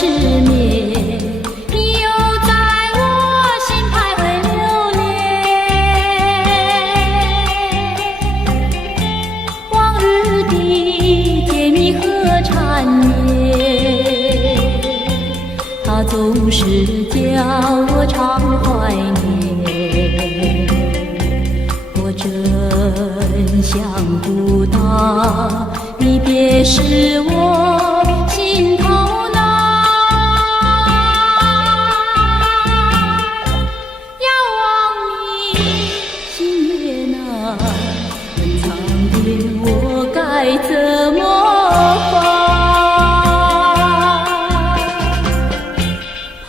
失眠，你又在我心徘徊流连。往日的甜蜜和缠绵，它总是叫我常怀念。我真想不到离别是我心头难，遥望你心月那很长的，我该怎么办？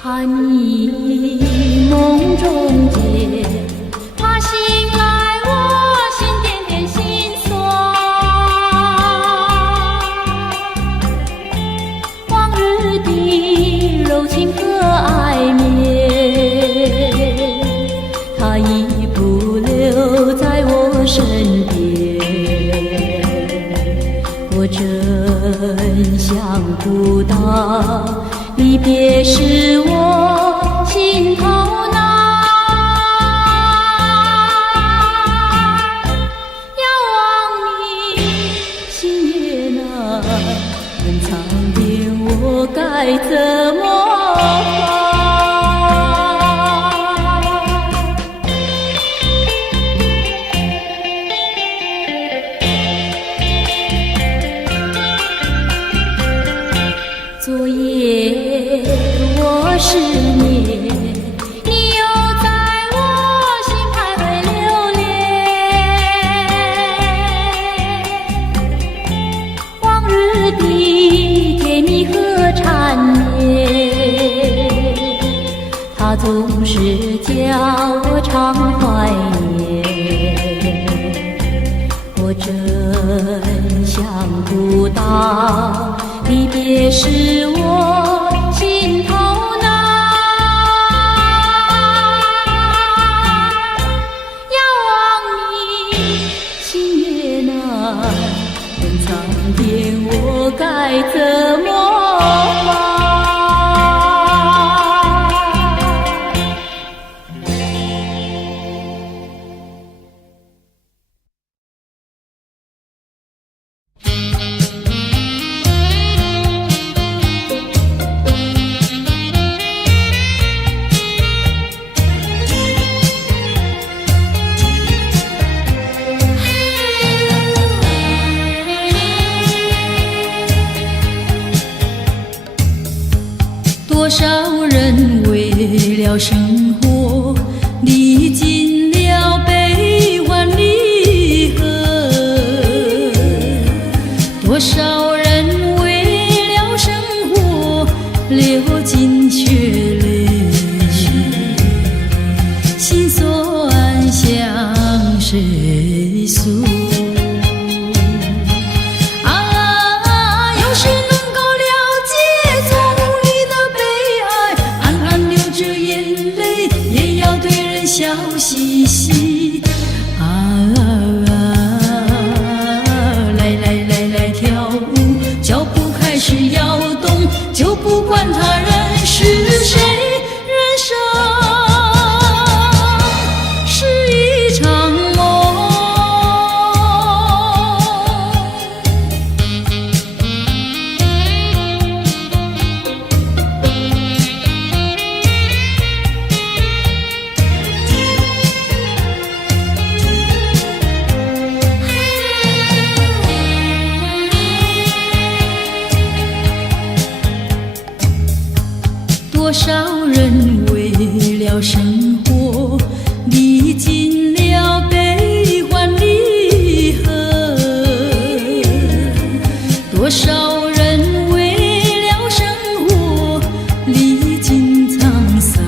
怕你梦中见，怕醒来我心点点心酸。往日的柔情和爱绵，它已不留在我身边。我真想不到离别是我心头难，遥望你心月那很长的，我该怎么办？昨夜我失眠，你又在我心徘徊流连。往日的甜蜜和缠绵，它总是叫我常怀念。我真想不到离别是我心头难，遥望你心月那很长的，我该怎么办？多少人为了生活历尽了悲欢离合，多少人为了生活流尽血泪，心酸向谁诉？笑嘻嘻来来来来跳舞，脚步开始摇动，就不管他人是谁，人生是一场梦。多少人为了生活历尽了悲欢离合，多少人为了生活历尽沧桑，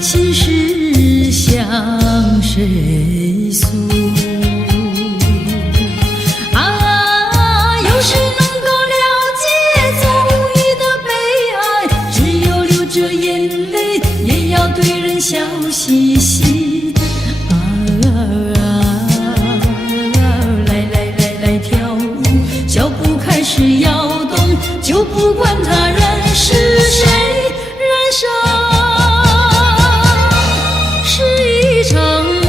心事向谁诉？笑嘻嘻来来来来跳舞，脚步开始摇动，就不管他人是谁，燃烧是一场梦。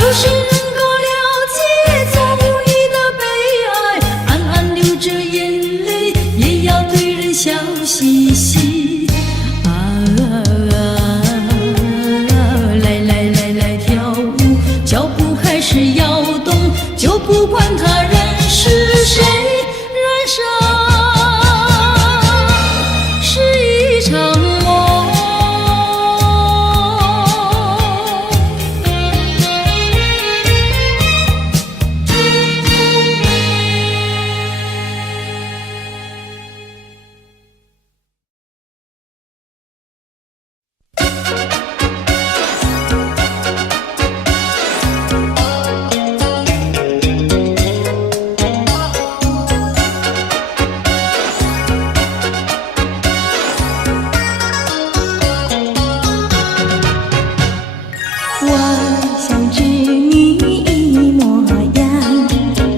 有谁能够了解做无意的悲哀？暗暗流着眼泪，也要对人笑嘻嘻。来来来来跳舞，脚步开始摇动，就不管他人是谁，燃烧是一场梦。我想知你模样，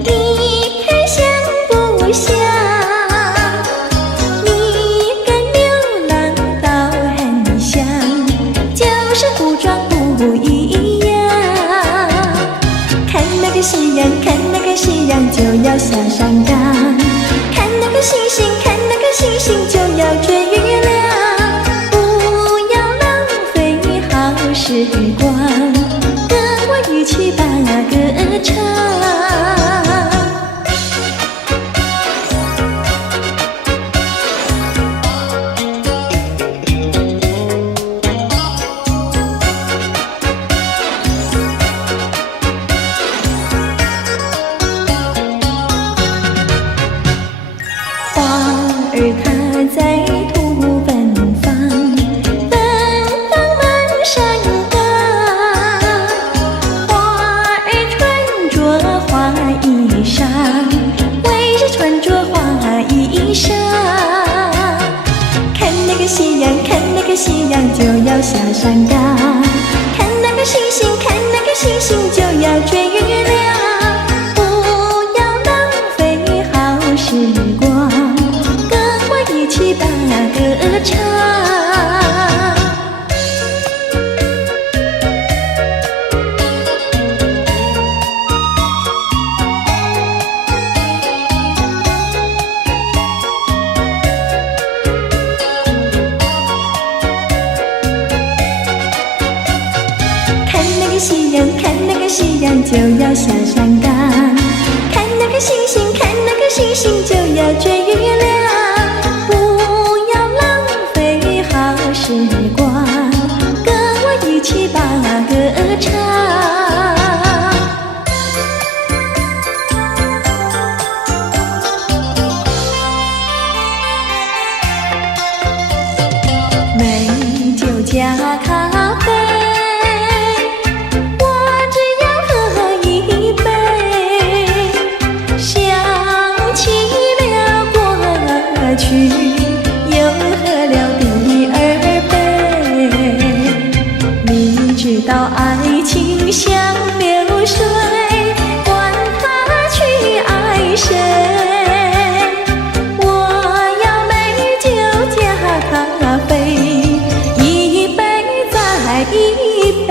你看像不像？你跟流浪到很像，就是服装不一样。看那个夕阳，看那个夕阳就要下山岗，看那个星星，看那个星星就要追月亮。不要浪费好时光，跟我一起把歌唱。花儿它在土芬芳，芬芳满山岗。花儿穿着花衣裳，为着穿着花衣裳。看那个夕阳，看那个夕阳就要下山岗，看那个星星，看那个星星就要追月亮。不要浪费好时光，跟我一起把歌唱。看那个夕阳，看那个夕阳就要下山岗，看那个星星，看那个星星就要追月亮。不要浪费好时光，跟我一起把歌唱。美酒加咖啡，我只要喝一杯，想起了过去，又喝了第二杯。你知道爱情像流水，管它去爱谁。我要美酒加咖啡，一杯再一杯。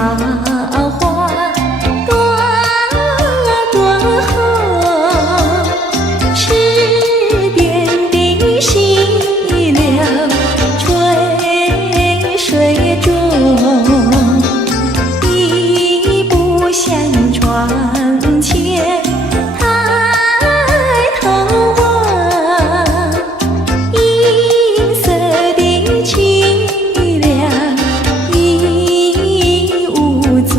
桃花朵朵红，池边的细柳垂水中，一步向窗前抬头望，银色的凄凉已无踪。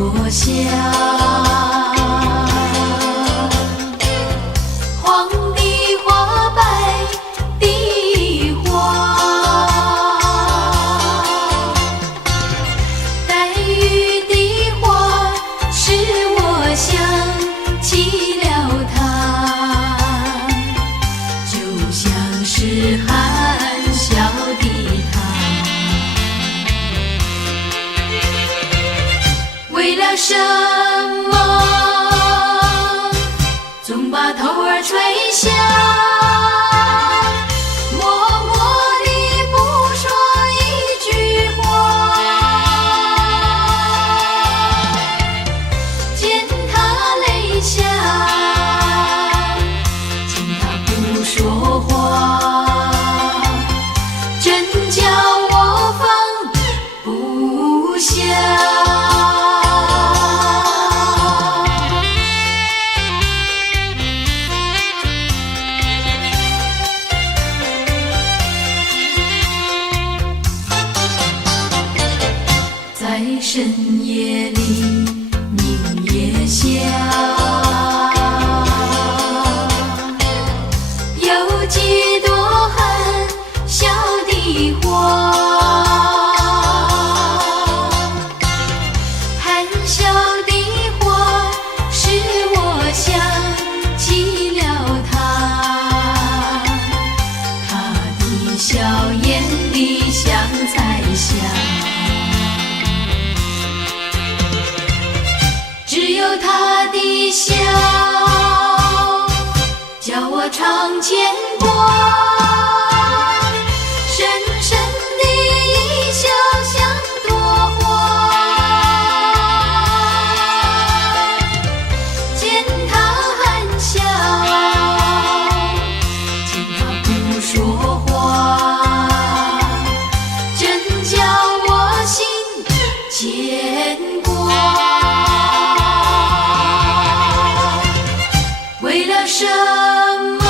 落下。黄的花，白的花，带雨的花，使我想起了他，就像是含笑的他。为了什么总把头儿垂下，默默地不说一句话，见他泪下，见他不说话，真叫我放不下。在深夜里，明月下，有几朵含笑的花，含笑的花使我想起了他，他的笑眼里像彩霞。只有他的笑，叫我常牵挂，深深的一笑像朵花，见他含笑，见他不说话，真叫我心牵挂。为了什么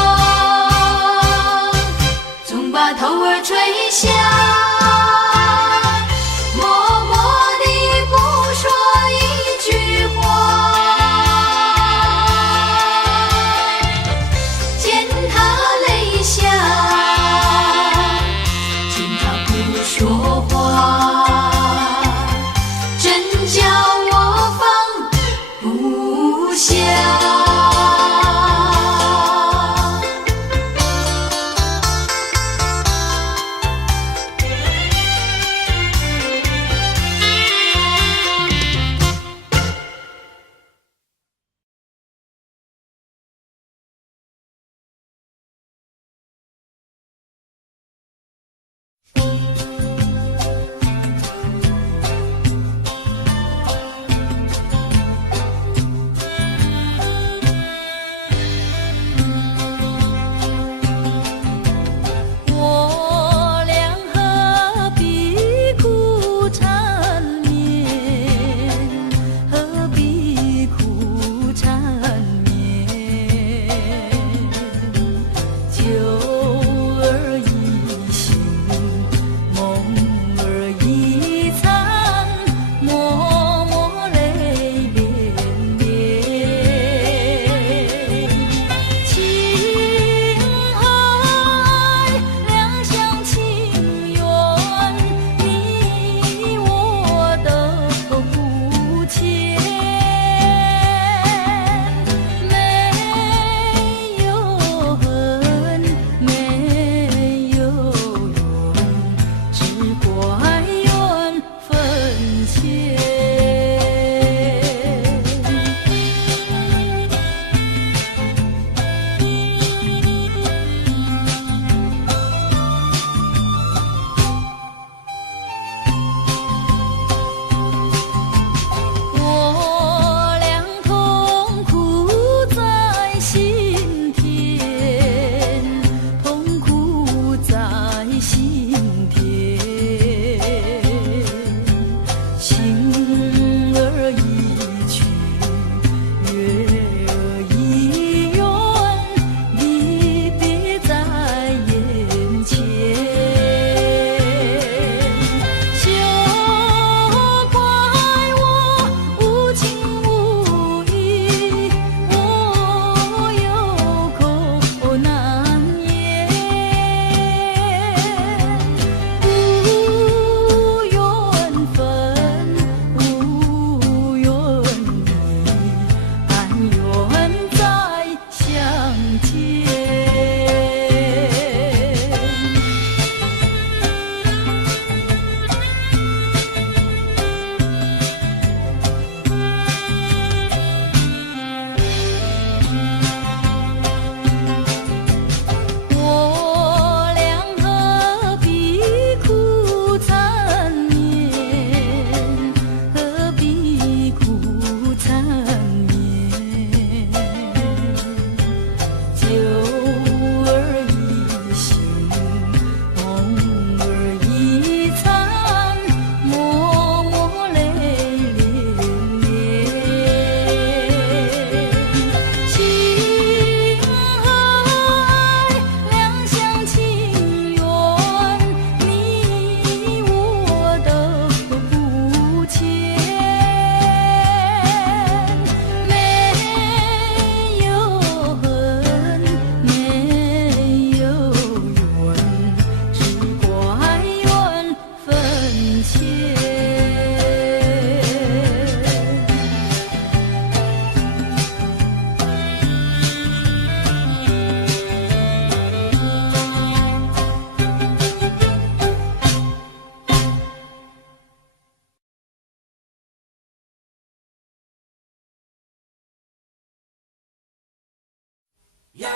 我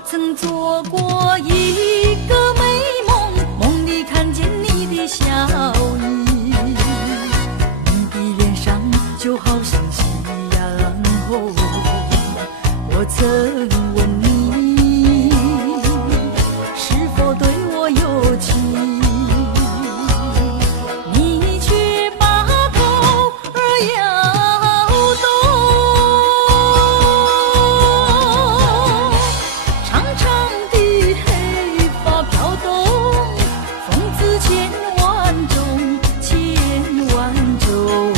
曾做过一个美梦，梦里看见你的笑意，你的脸上就好像夕阳红。我曾问你是否对我有情，你却把头儿摇动。长长的黑发飘动，风姿千万种，千万种，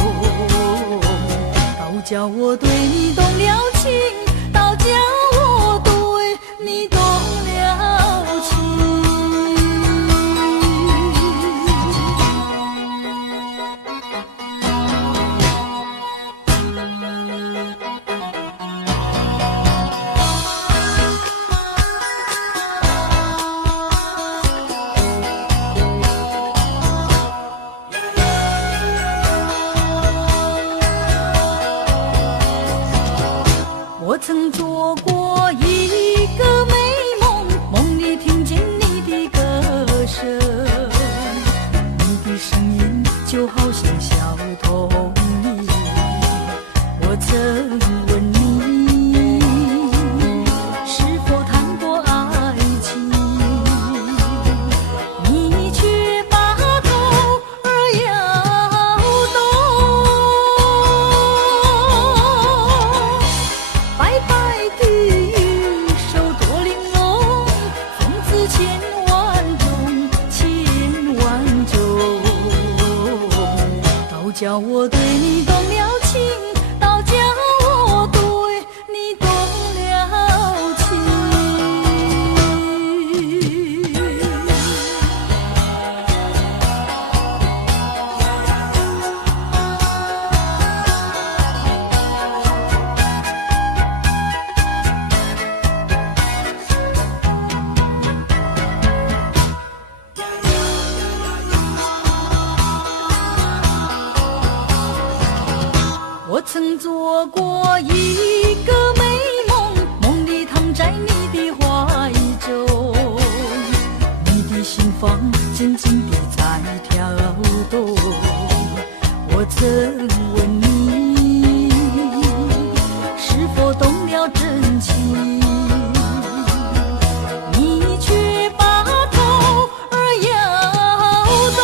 倒叫我对你动了情，倒叫我对你动了情。我曾做过一个美梦，梦里听见你的歌声，你的声音就好像小童音。我曾问你是否谈过爱情，你却把头儿摇动。白白的玉手多玲珑，风姿千万种，千万种，倒叫我对你动了情，倒叫我对你动了情。我曾做过一个美梦，梦里躺在你的怀中，你的心房紧紧地在跳动。我曾问你是否动了真情，你却把头儿摇动。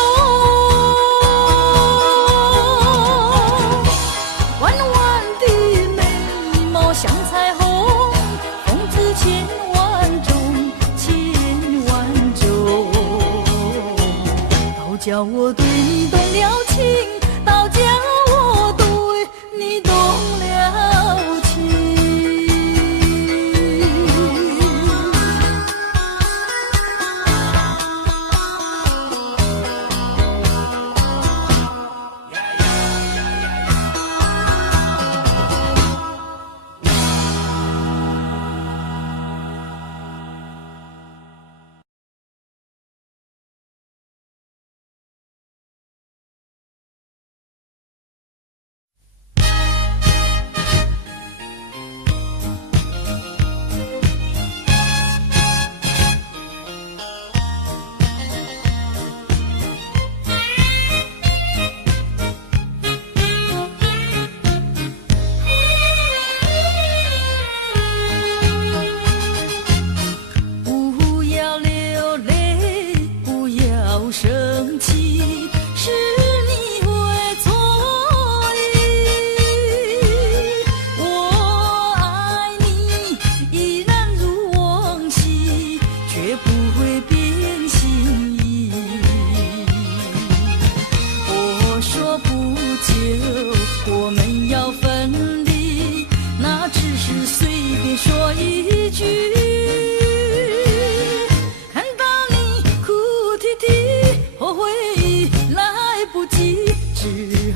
弯弯的眉毛像彩虹，风姿千万种，千万种，倒叫我对你动了情。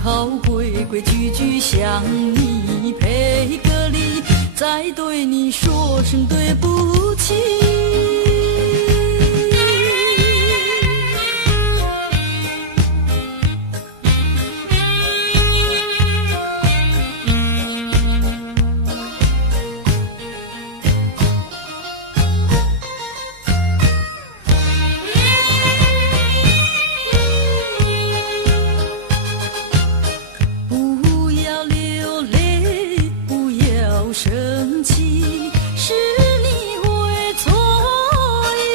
好规规矩矩向你赔个礼，再对你说声对不起。生气是你会错意，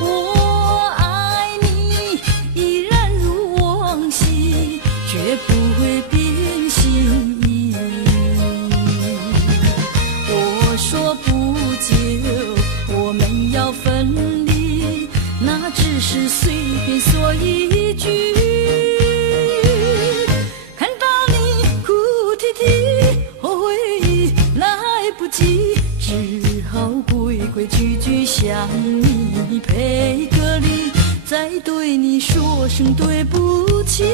我爱你依然如往昔，绝不会变心意。我说不久我们要分离，那只是随便说一句。只好规规矩矩向你赔个礼，再对你说声对不起。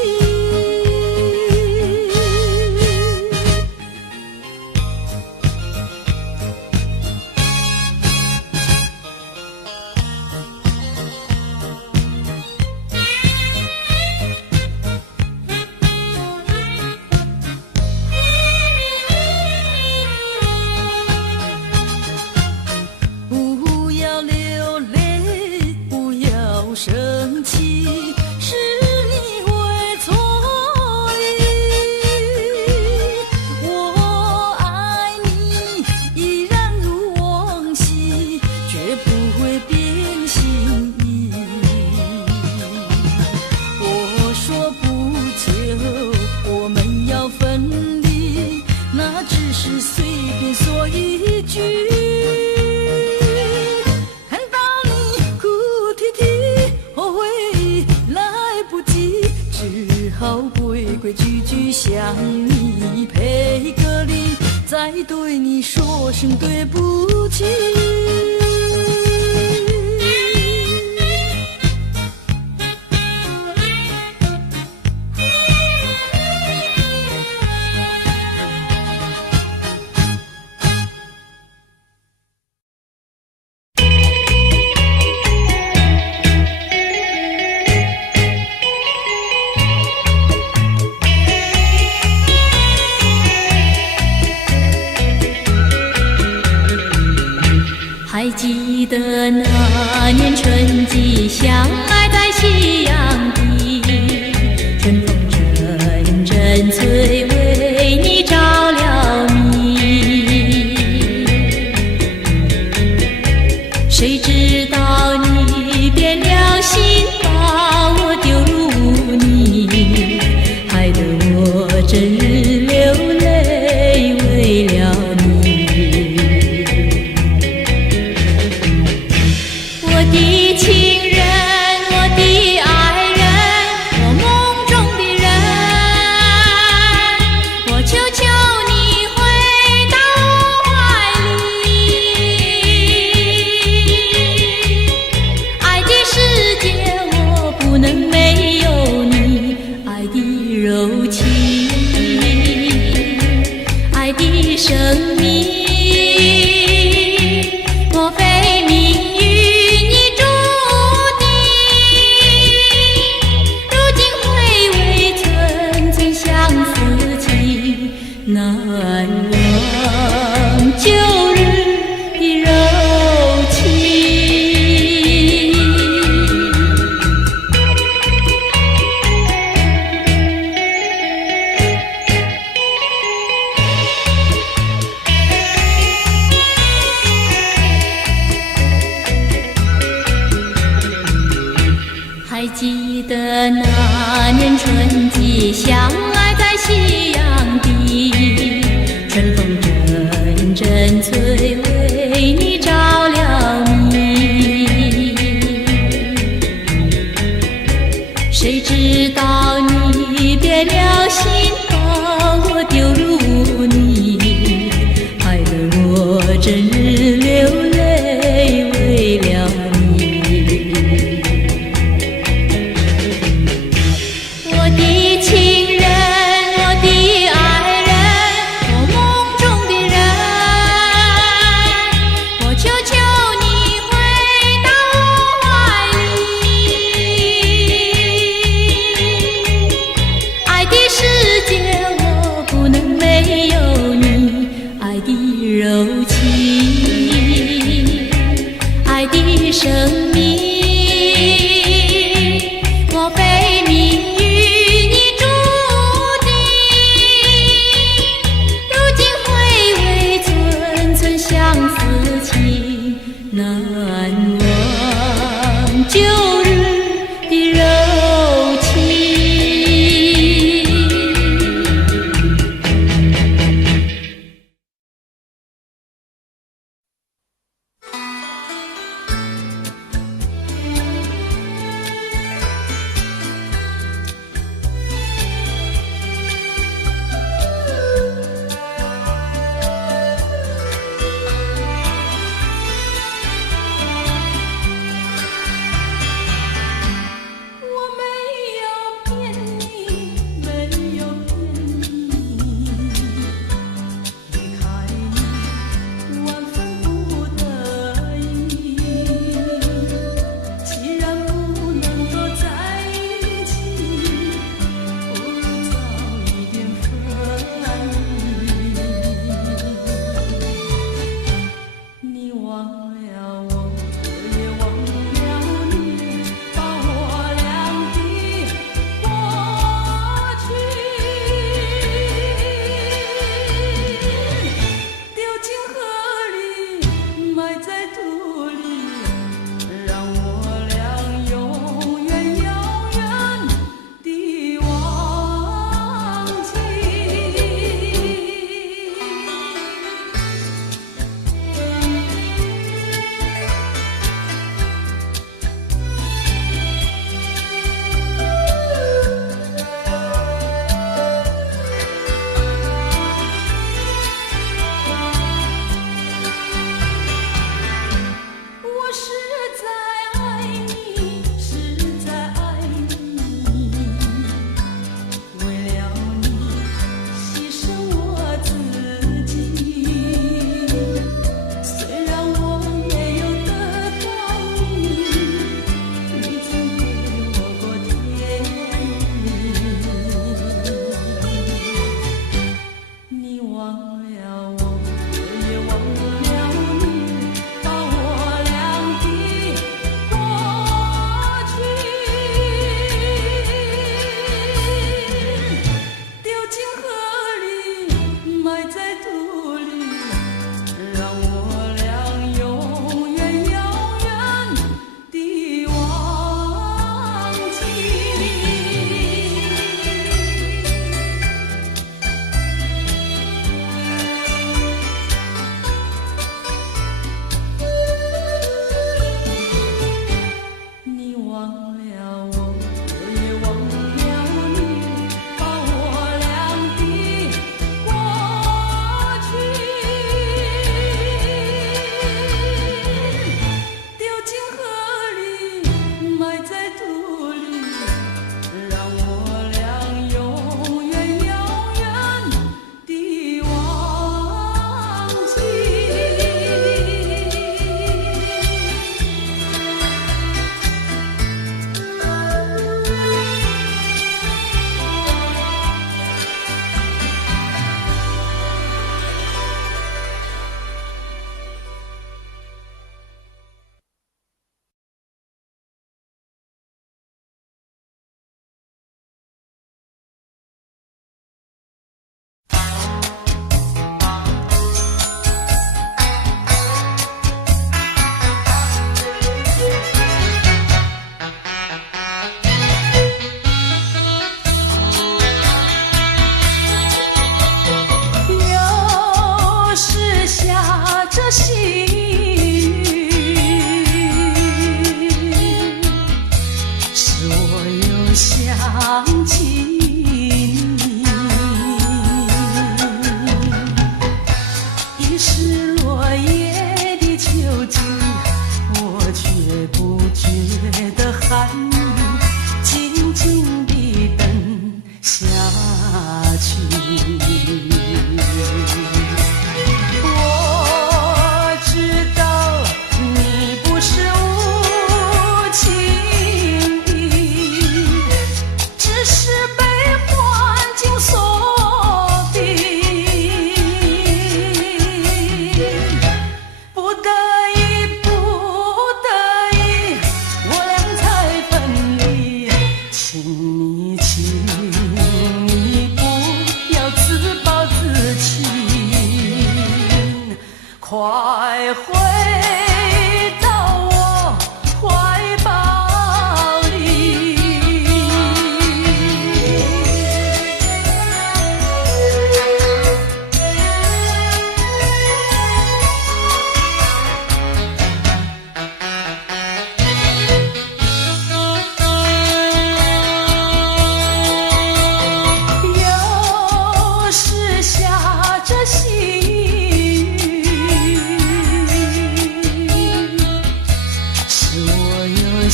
生气是你会错意，我爱你依然如往昔，绝不会变心意。我说不久我们要分离，那只是随便说一句。只好规规矩矩向你赔个礼，再对你说声对不起。还记得那年春季，相爱在夕阳底，春风阵阵催，为你着了迷。谁知道你变了心，把我丢入污泥，害得我整日流泪，为了你。我的情人，我的爱人，我梦中的人，我求求你回到我怀里。爱的世界我不能没有你，爱的柔情，爱的生命，莫非命运难忘旧日的柔情。还记得那年春季，相爱在夕阳底，春风阵阵催，为你着了迷。谁知道你变了心，把我丢入污泥，害得我整日流泪，为了你。我的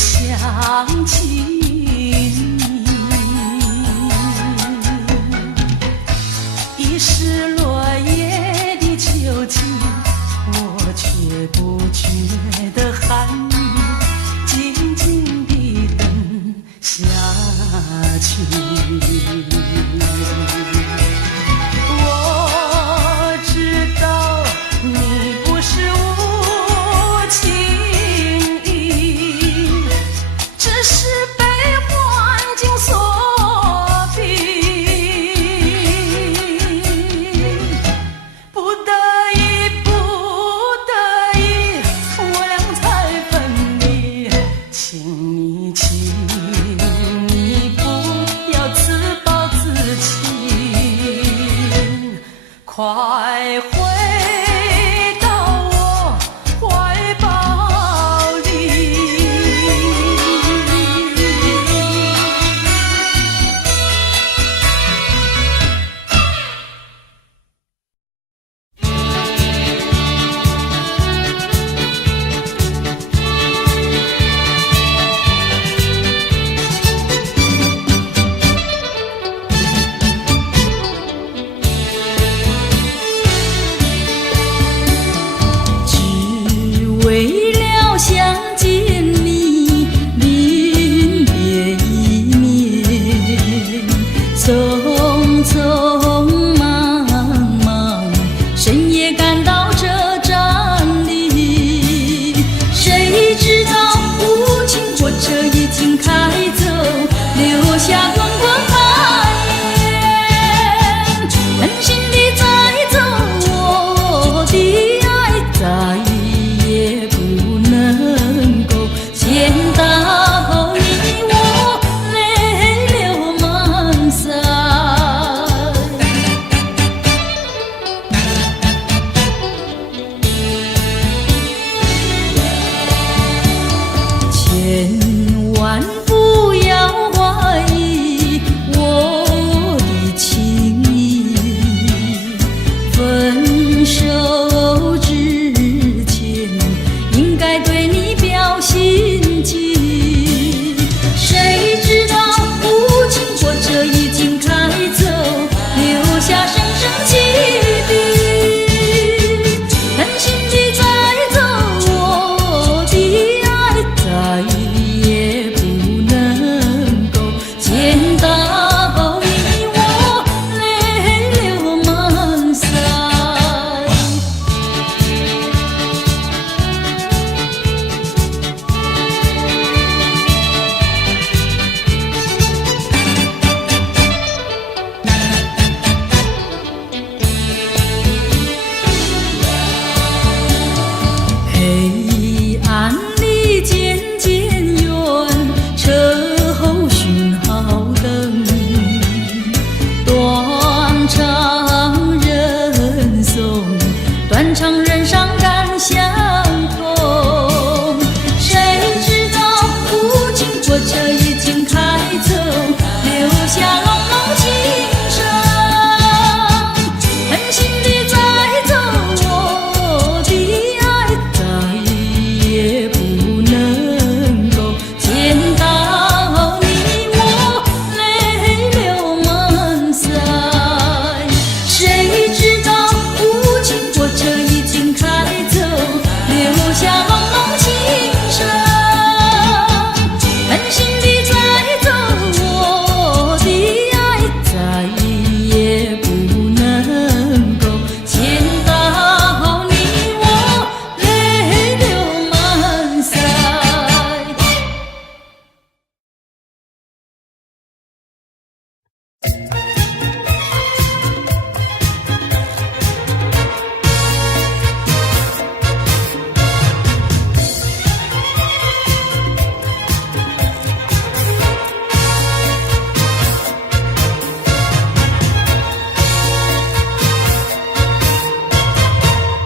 想起你，已是落叶的秋季，我却不觉得寒意，静静地等下去。我知道你不是无情意，只是被环境所逼，不得已，不得已，我俩才分离。请你，请你不要自暴自弃，快回到我怀抱里。只为了想见你，临别一面，匆匆忙忙，深夜赶到这站里。谁知道无情火车已经开走，留下滚滚寒烟。狠心地载走我的爱，再也不能够见到你，我泪流满腮。千万不要怀疑我的情意，分手之前应该对你表心迹。谁知道无情火车已经开走，留下深深记忆。狠心地载走我的爱，再也不能够见到你，我泪流满腮。黑暗里渐渐远，车后讯号灯，断肠人送，断肠人伤感相同。谁知道无情火车已经开走，留下浓浓情伤。狠心地载走我的爱，再也不能够见到你，我泪流满腮。谁知道无情火车已经开走，留下浓浓情伤。狠心地载走我的爱，再也不能够见到你，我泪流满腮。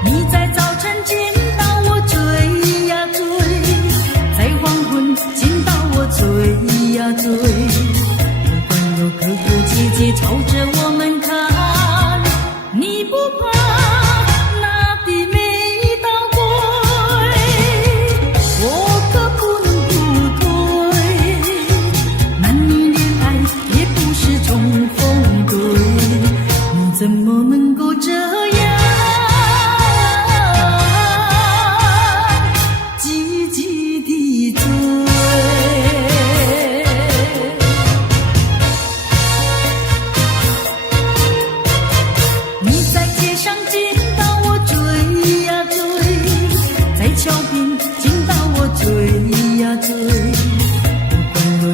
你在早晨见到我追呀追，在黄昏见到我追呀追。不管有哥哥姐姐朝着我们看，你不怕那的美到鬼，我可不能不退。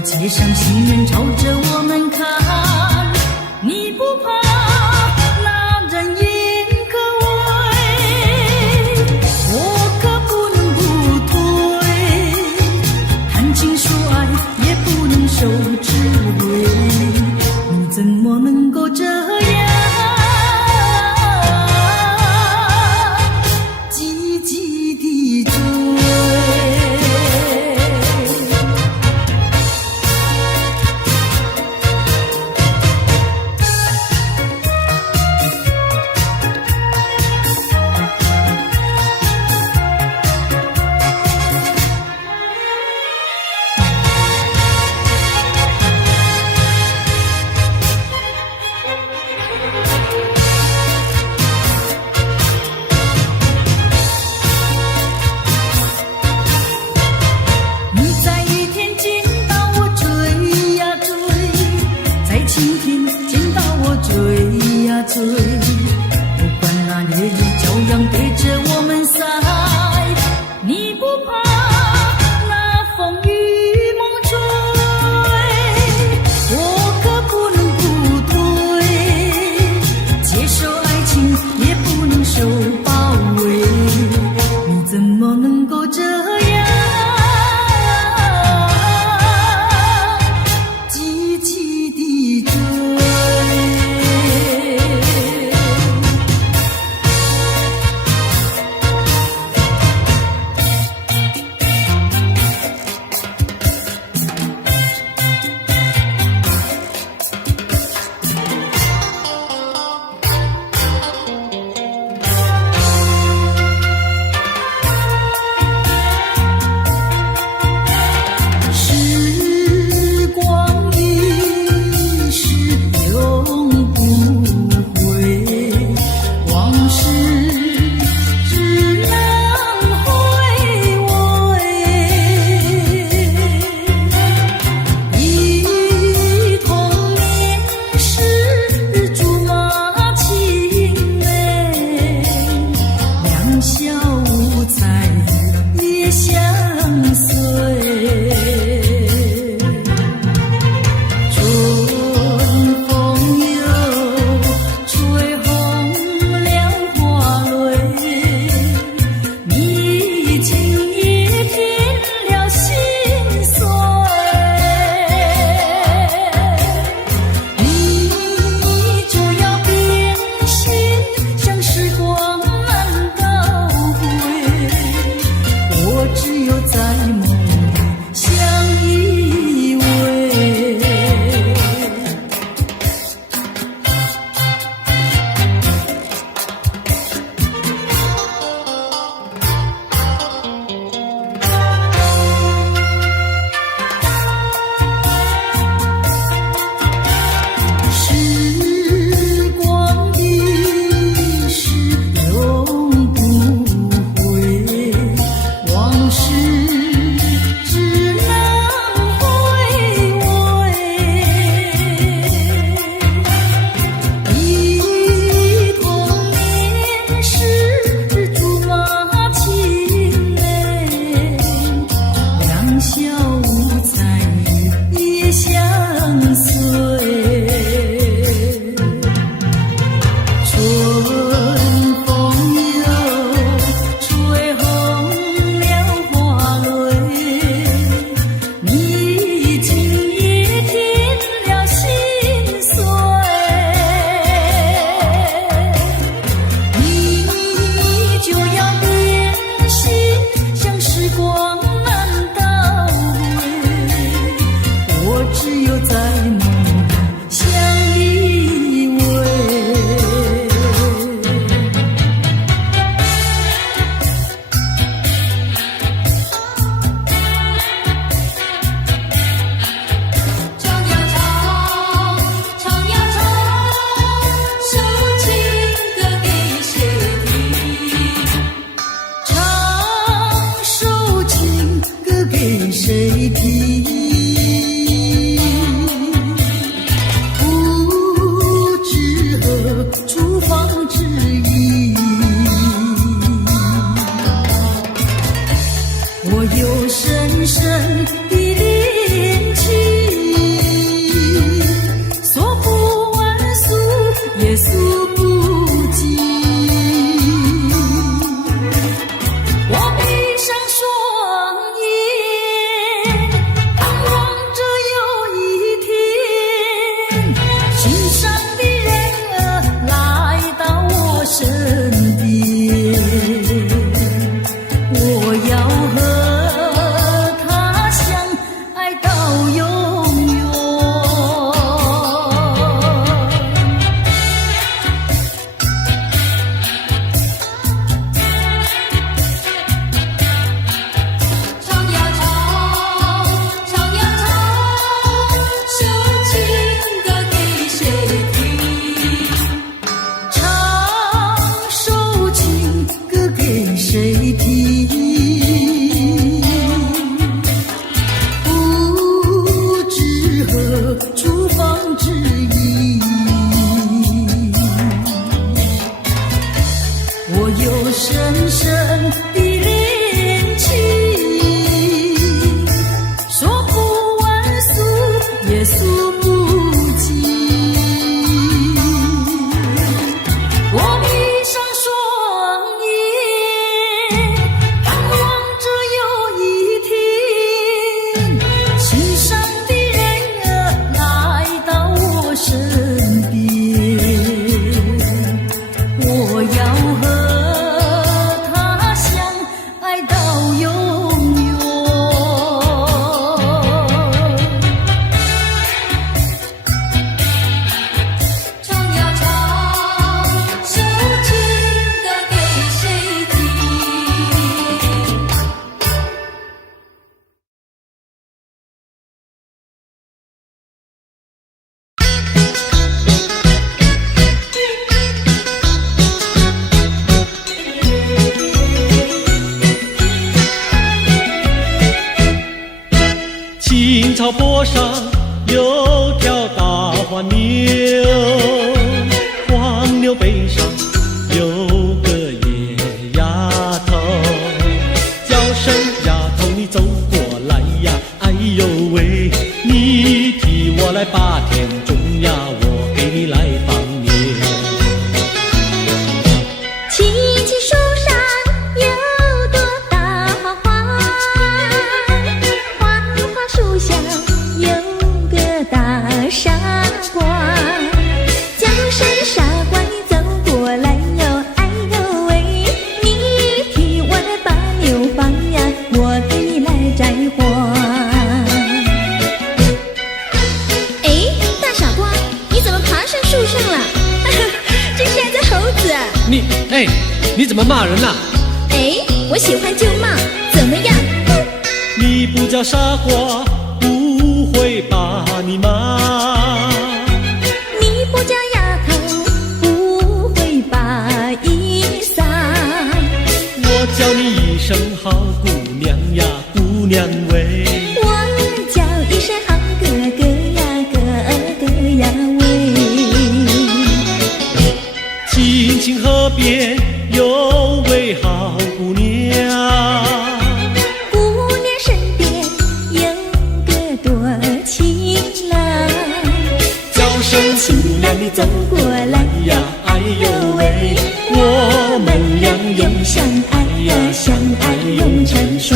街上行人朝着我们看，你不怕那人言可畏，我可不能不退，谈情说爱也不能受制约，你怎么能够这样积极地追？也诉不尽。我闭上双眼，盼望着有一天，心上的人儿来到我身边，我要和他相爱到永远。唱呀唱，首情歌给谁听？青草坡上有条大黄牛，黄牛背上有个野丫头，叫声丫头你走过来呀，哎呦喂，你替我来把田种呀，我给你来放牛。青青树上有朵大花花，花花树下有个大傻瓜，叫声傻瓜你走过来哟，哎呦喂，你替我来把牛放呀，我给你来摘花。哎，大傻瓜，你怎么爬上树上了？这是只猴子。你怎么骂人呐？哎，我喜欢就骂，怎么样？哼！你不叫傻瓜，不会把你骂。你不叫丫头，不会把衣撒。我叫你一声好姑娘呀，姑娘喂。我叫一声好哥哥呀，哥哥呀喂。青青河边有位好姑娘，姑娘身边有个多情郎，叫声情郎你走过来呀，哎呦喂，我们俩永相爱呀，相爱永成双。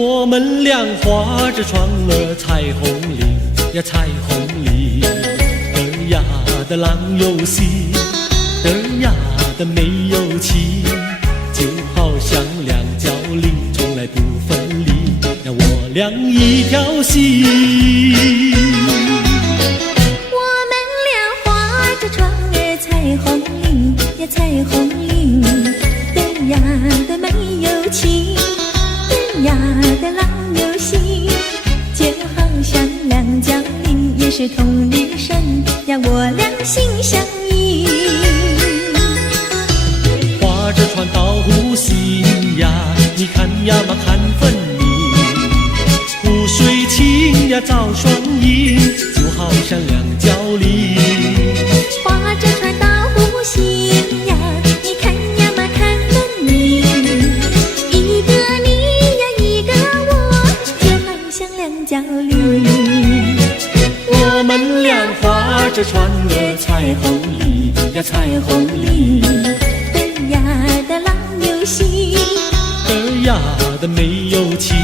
我们俩划着船儿彩虹岭呀，彩虹岭，嘚呀的浪游戏，嘚呀的没有情，就好像两角菱从来不分离呀，我俩一条心。我们俩划着船儿彩虹岭呀，彩虹岭，嘚呀的没有情，嘚呀的浪游戏，就好像两角菱也是同一生呀，我俩心相依。划着船到湖心呀，你看呀嘛看分明，湖水清呀照双影，就好像两角菱。划着船到湖心呀，你看呀嘛看分明，一个你呀一个我，就好像两角菱。我们俩划着船儿彩虹里呀，彩虹里，嘚呀的浪游戏，嘚呀的没有情，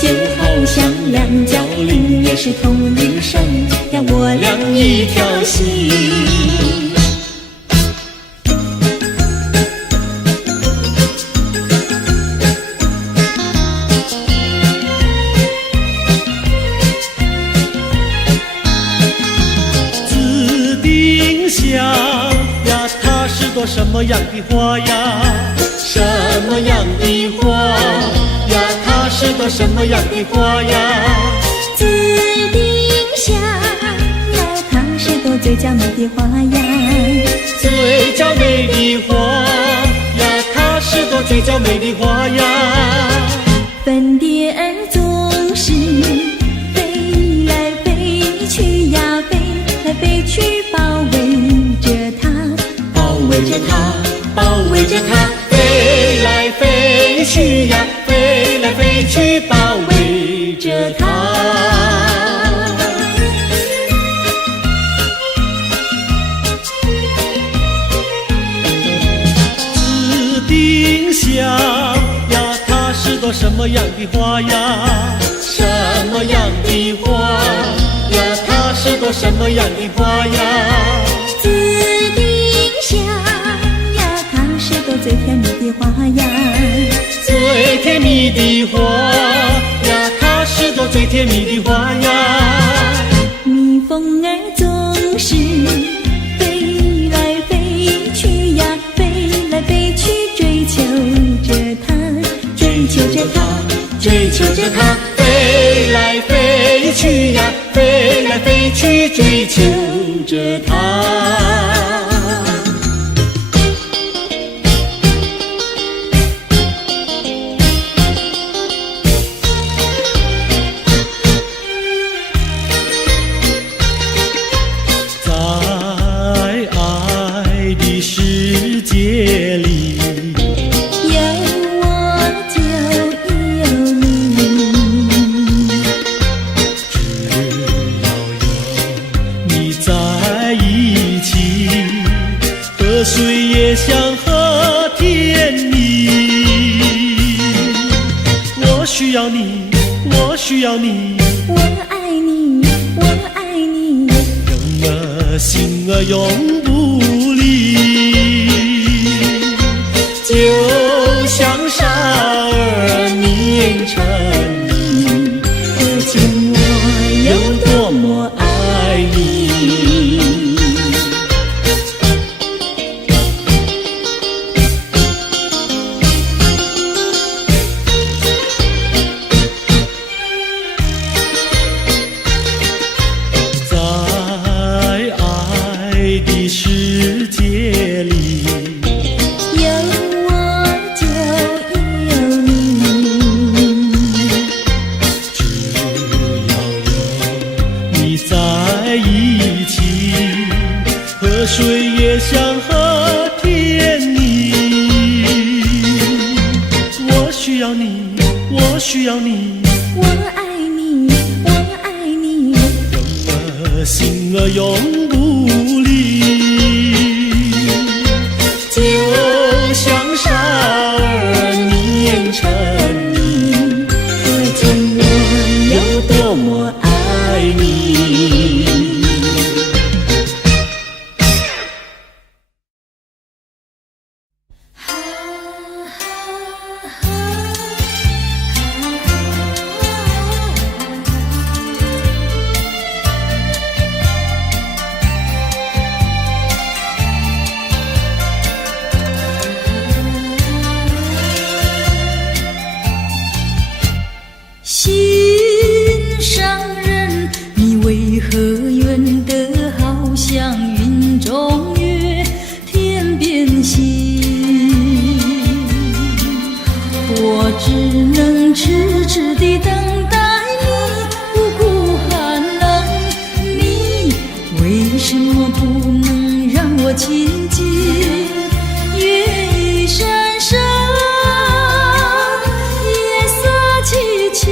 就好像两角菱也是同一生呀，我俩一条心。紫丁香呀，它是朵什么样的花呀？什么样的花呀？它是朵什么样的花呀？紫丁香呀，它是朵最娇美的花呀，最娇美的花呀，它是朵最娇美的花呀。粉蝶儿总是飞来飞去呀，着它飞来飞去呀，飞来飞去包围着它。紫丁香呀，它是朵什么样的花呀？什么样的花呀？它是朵什么样的花呀？紫丁香呀，它是朵最甜蜜的花呀。最甜蜜的花呀，它是朵最甜蜜的花呀。蜜蜂儿总是飞来飞去呀，飞来飞去追求着它，追求着它，追求着它飞来飞去呀，飞来飞去追求着它。在爱的世界里，有我就有你。只要有你在一起，河水也像河甜蜜。我需要你，我需要你，我爱你，我爱你，人儿心儿永不离，就像傻儿黏成泥，可见我有多么爱你。在爱的世界里，有我就有你。只要有你在一起，河水也像河甜蜜。我需要你，我需要你，我爱你，我爱你，人儿心儿永不离，就像傻儿黏成泥，可见我有多么爱你。心上人，你为何远得好像云中月，天边星？我只能痴痴地等待你，不顾寒冷。你为什么不能让我亲近？月一闪闪，夜色凄凄，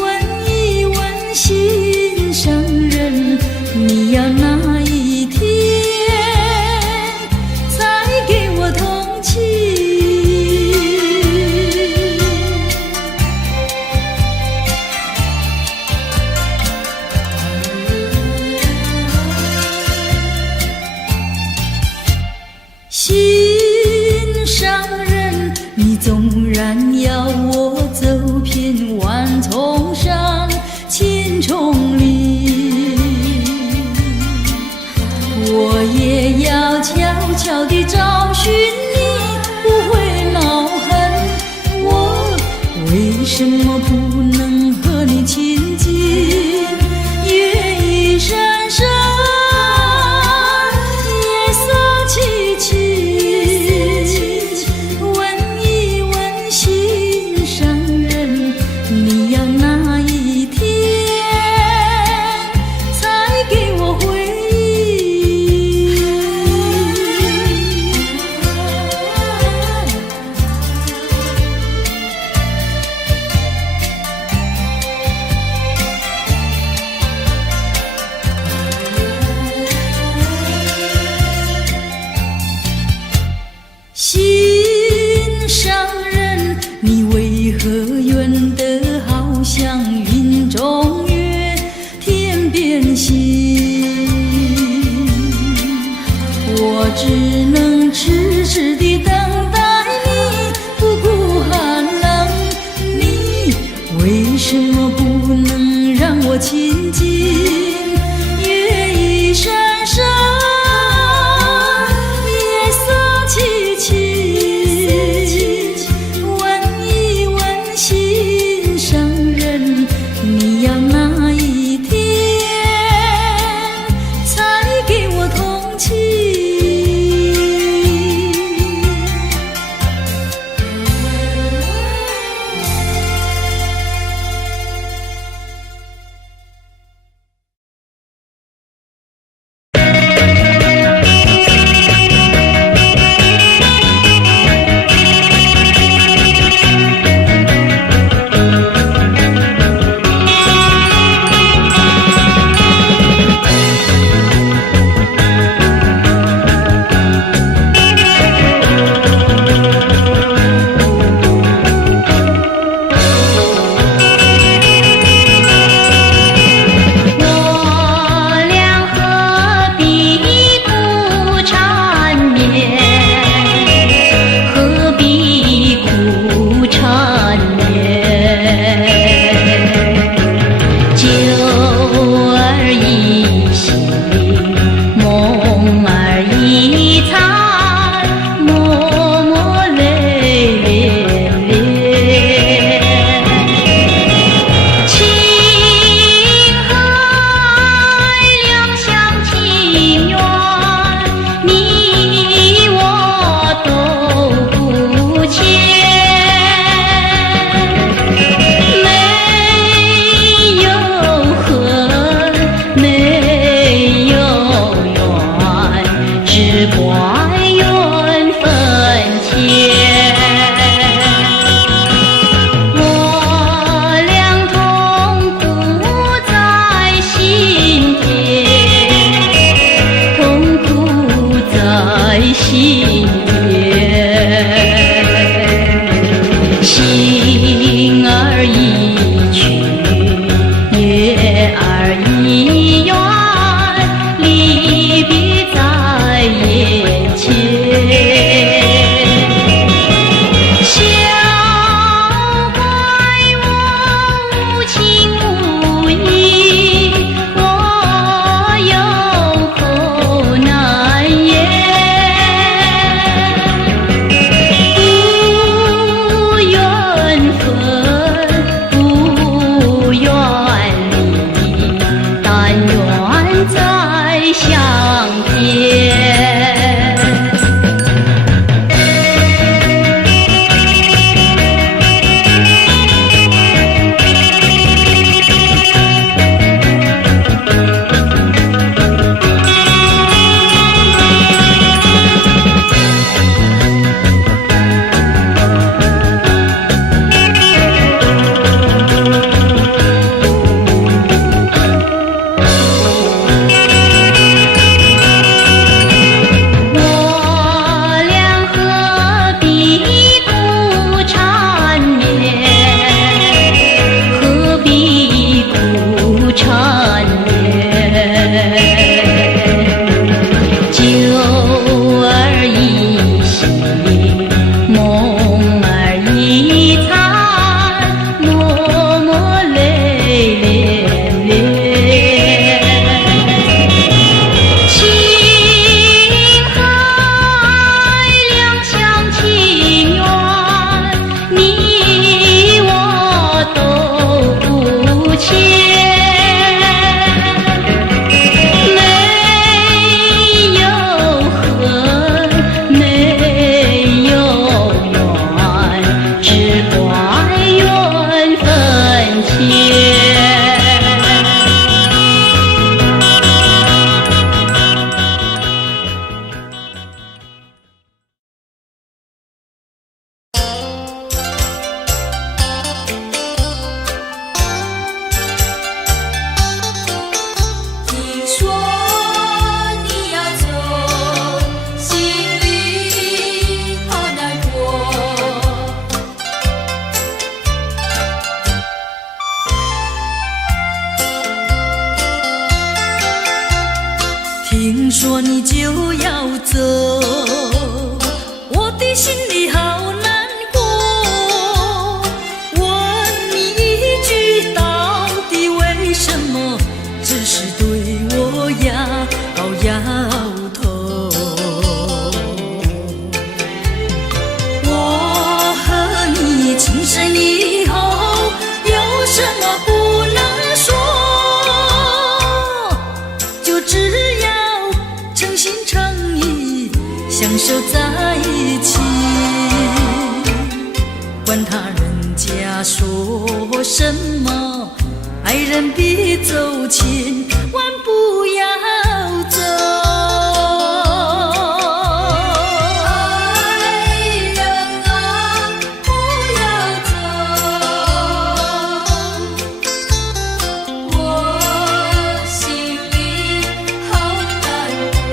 问一问心上人，你要哪一天才给我同情？心上人，你纵然要我走遍万重山千重岭，我也要悄悄地找寻你，不会恼恨。我为什么不能和你亲近？月一闪闪，夜色凄凄，问一问心上人，你要哪一天才给我回应？我亲近，月一闪闪，夜色凄凄。问一问心上人，你要哪一天才给我同情？听说你就要走，我的心里好难过。问你一句，到底为什么？么，只是对我摇摇头。我和你情深以后，有什么不能说？就只要诚心诚意相守在一起，管他人家说什么，爱人必走亲，万不要走。爱人啊，不要走，我心里好难过。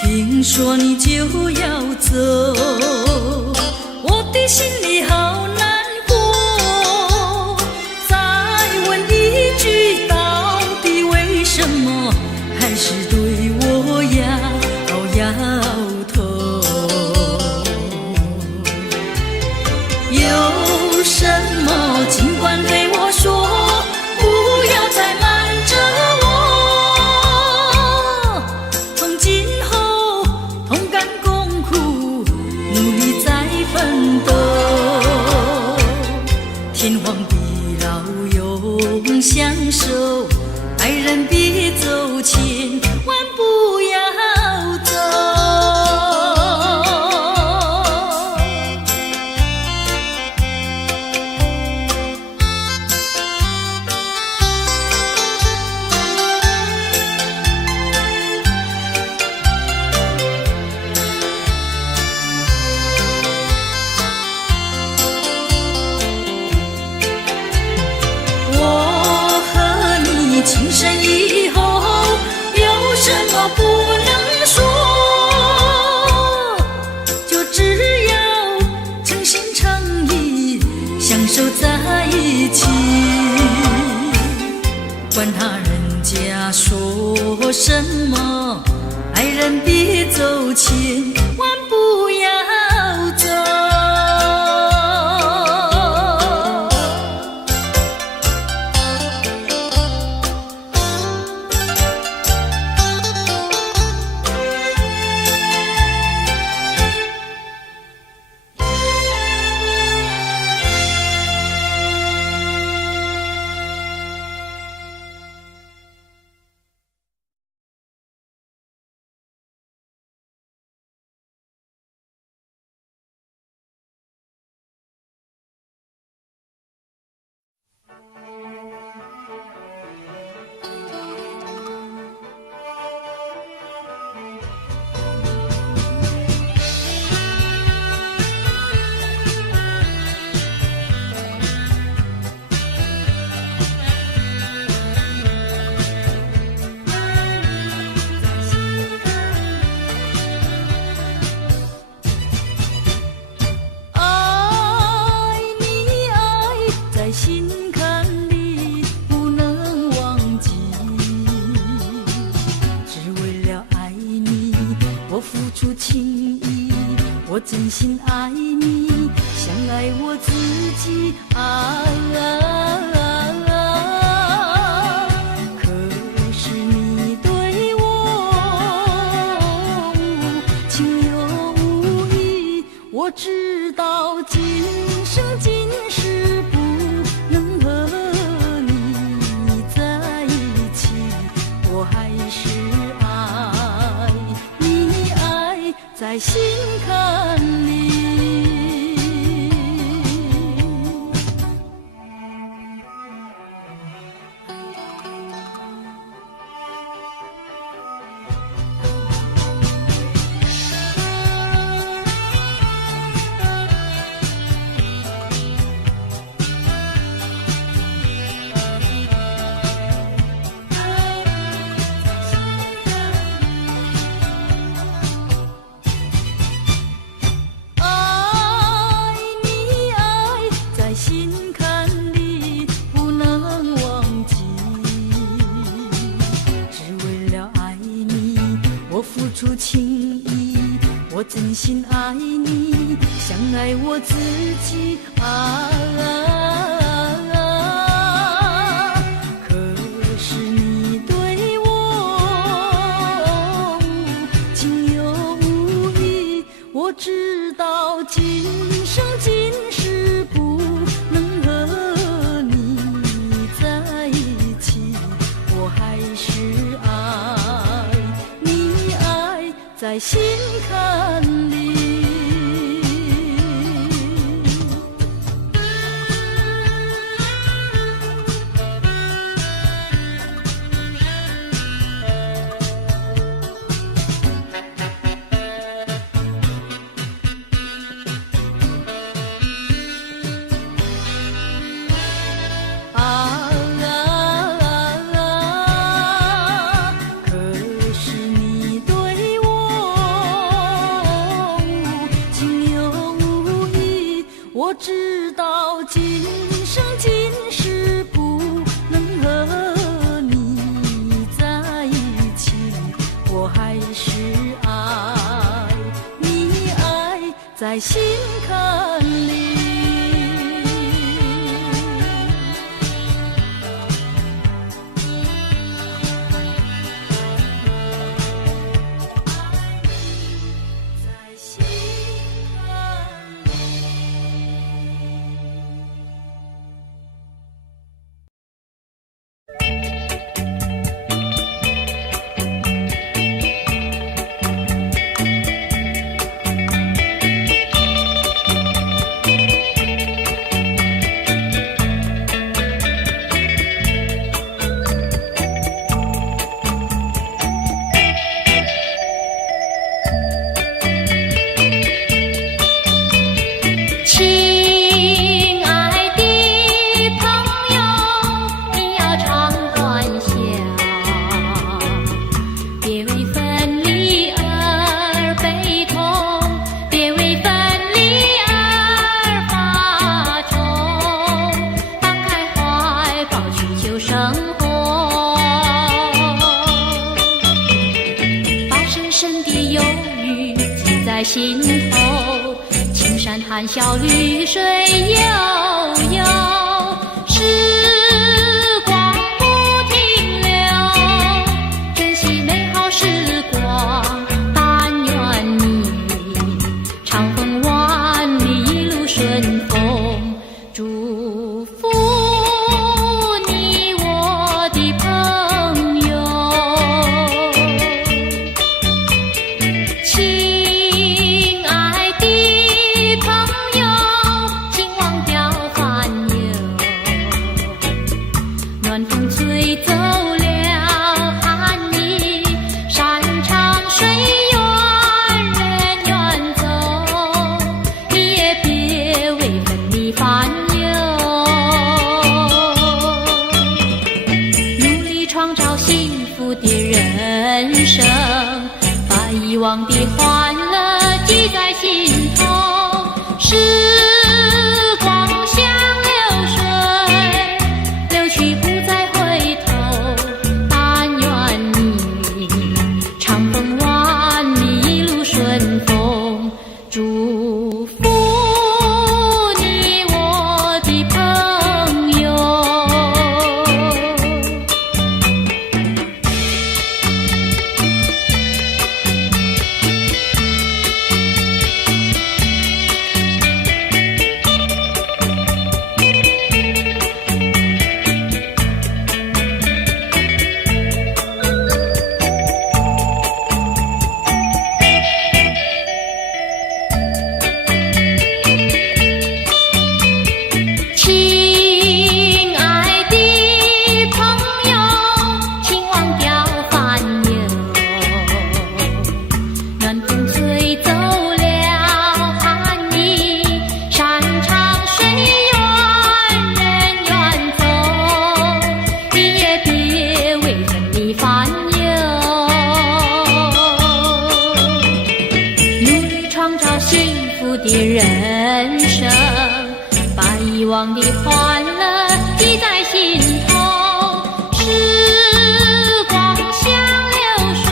听说你就要走，我的心里好难过。再问一句，到底为什么还是对我摇摇头？有什么尽管对我说，不要再瞒着我。从今后同甘共苦，努力再奋斗。天荒地老永相守，爱人必走亲，万不要走。我和你情深以后，有什么不能说？就只要诚心诚意相守在一起，管他人家说什么，爱人必走亲，万不要走。爱你爱在心坎里不能忘记，只为了爱你我付出情意，我真心爱你像爱我自己可是你对我无情又无义，我知道今生今世不能和你在一起，我还是爱你爱在心坎里。我付出情意，我真心爱你，像爱我自己啊。可是你对我情有无义，我知道今生今世不能和你在一起，我还是爱你，爱在心坎里。我知道今生今世不能和你在一起，我还是爱你，爱在心坎里。心头，青山含笑绿水悠悠，时光不停留，珍惜美好时光，但愿你长风万里一路顺风，祝福你我的朋友。暖风吹走了寒意，山长水远人远走，你也别为分离烦忧，努力创造幸福的人生，把以往的欢乐记在心头，时光像流水流去不再回头，但愿你长风万里一路顺风，祝福你我的朋友。的人生，把以往的欢乐记在心头，时光像流水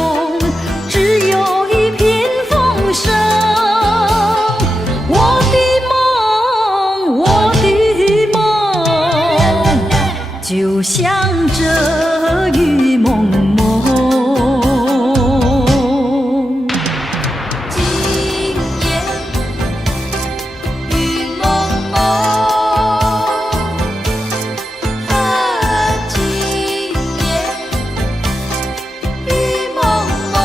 中只有一片风声。我的梦，就像这雨蒙蒙。今夜雨蒙蒙，今夜雨蒙蒙。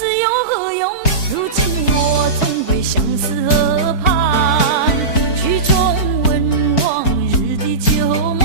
思有何用？如今我从未相思河畔，曲终闻往日的旧梦。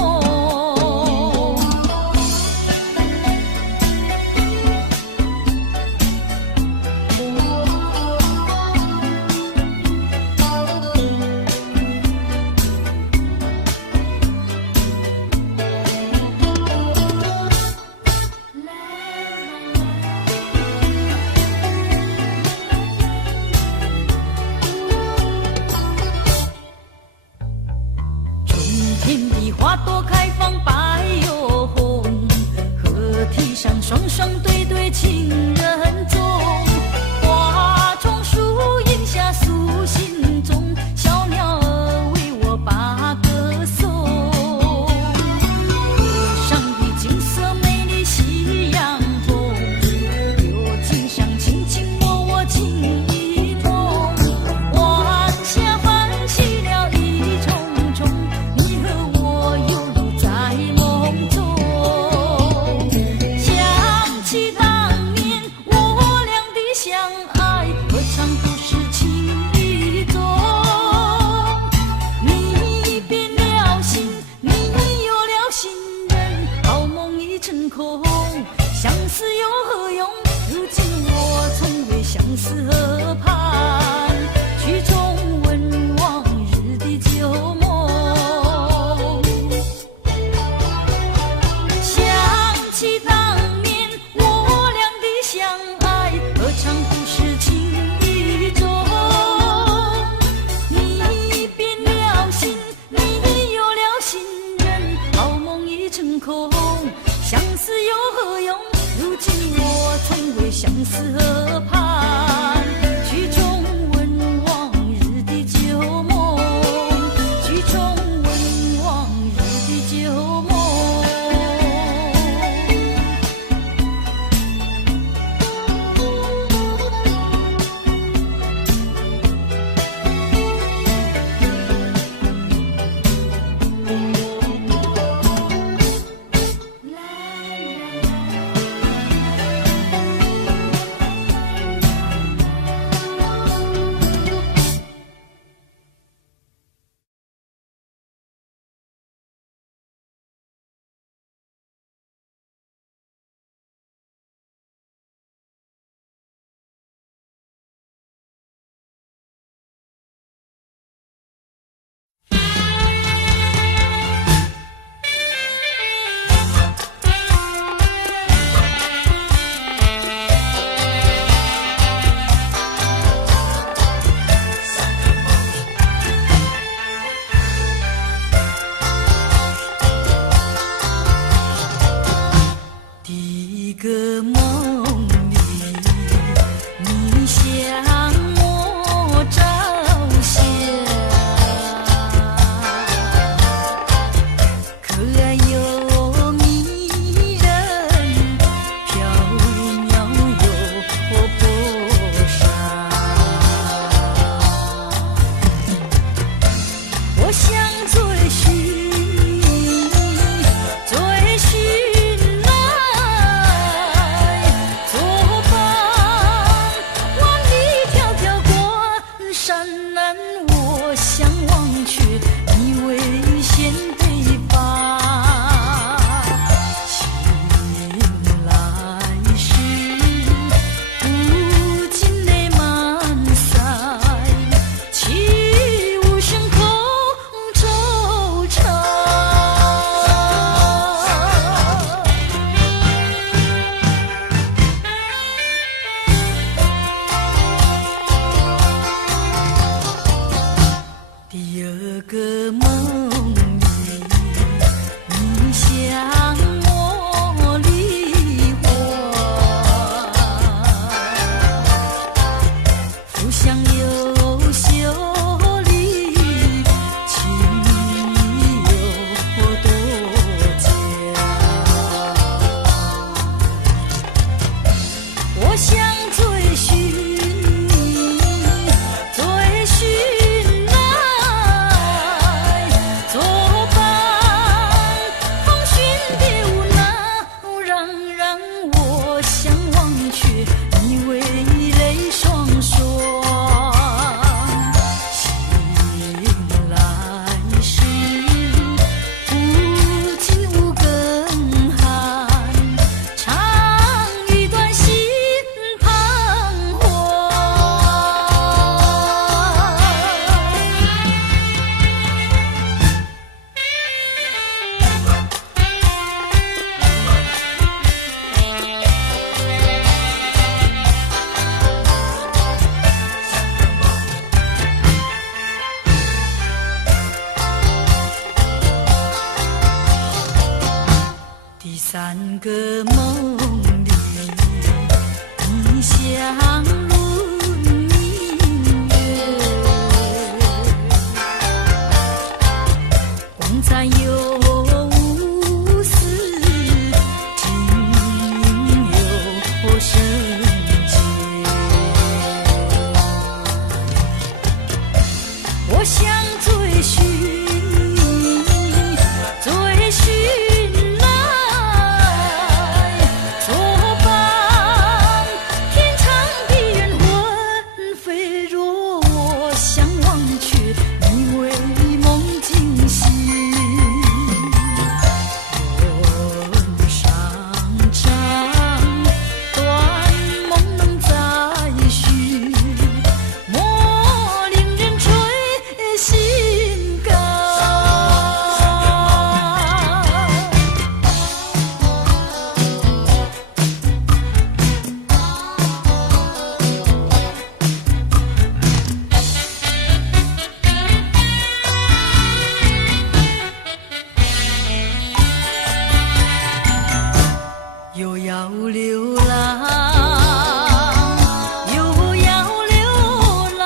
天地花朵开放，白又红，河堤上双双对对情人踪。花丛树荫下诉心中，小鸟儿为我把歌颂。河上的景色美丽夕阳红，流金香卿卿我我情意浓。晚霞泛起了一重重，你和我犹如在梦中。想起当年我俩的相爱，何尝不是情意重？你变了心，你有了新人，好梦已成空。相思有何用？如今我从未相思河畔，曲终闻往日的旧梦。想起当年我俩的相爱，何尝不是情意重？你变了心，你有了新人，好梦已成空。相思有何用？如今我从未相思河畔。轮明月，光彩又无私，情又深切。我想追寻，追寻来作伴，天长地远魂飞若我相忘却，你为梦惊醒。人上长，短梦能再续，莫令人垂心肝。又要流浪，又要流浪，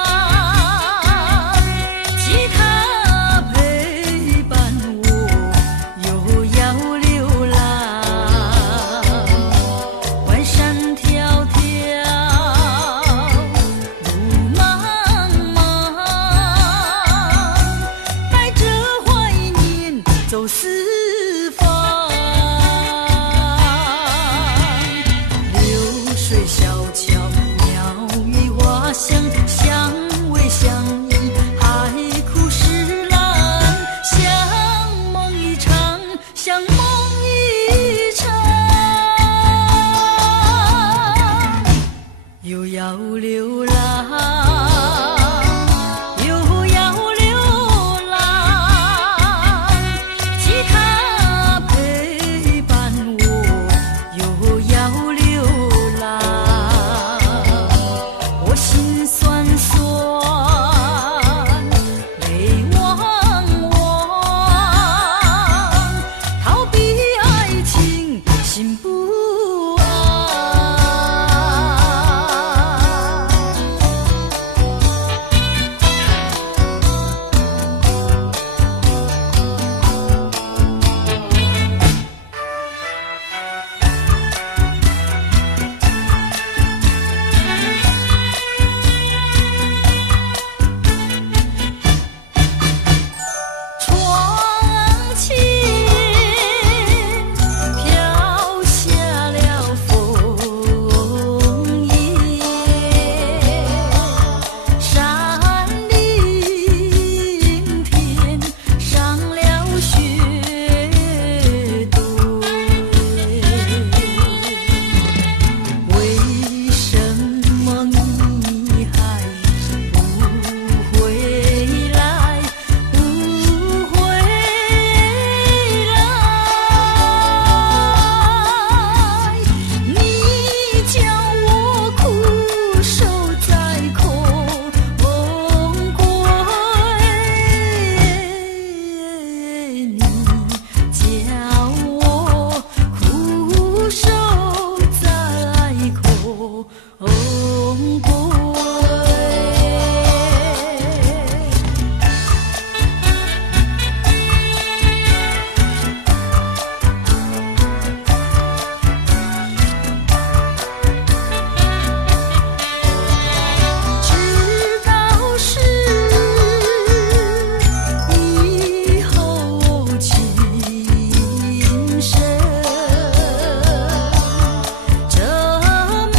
吉他陪伴我，又要流浪。关山迢迢，路茫茫，带着怀念走四方。流水小桥，鸟语花香，相偎相依，海枯石烂，像梦一场，像梦一场。又要流浪，又要流浪，吉他陪伴我，又要流浪。我心酸酸，泪汪汪，逃避爱情心不安。窗前飘下了枫叶，山林天上了雪堆。为什么你还不回来？不回来，你叫我苦守在空闺，你叫我苦守在空闺。知道是以后情深，这梦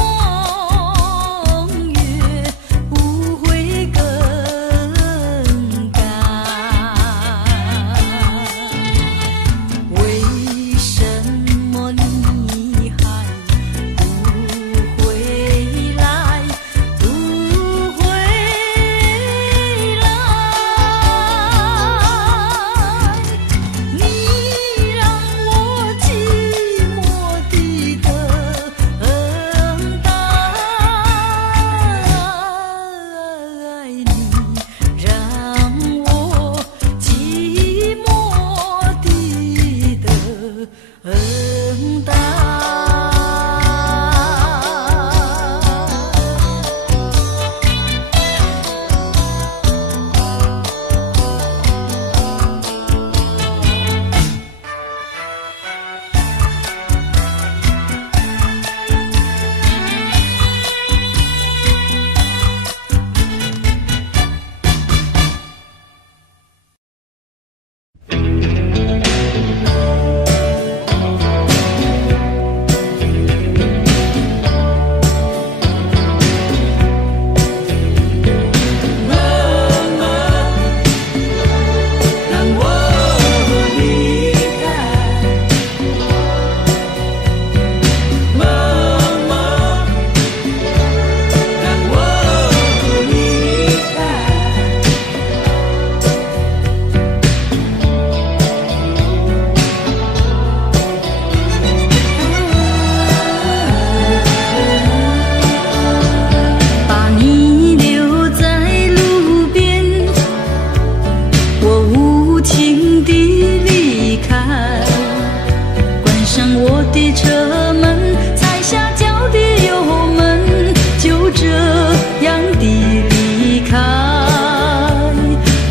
样的离开。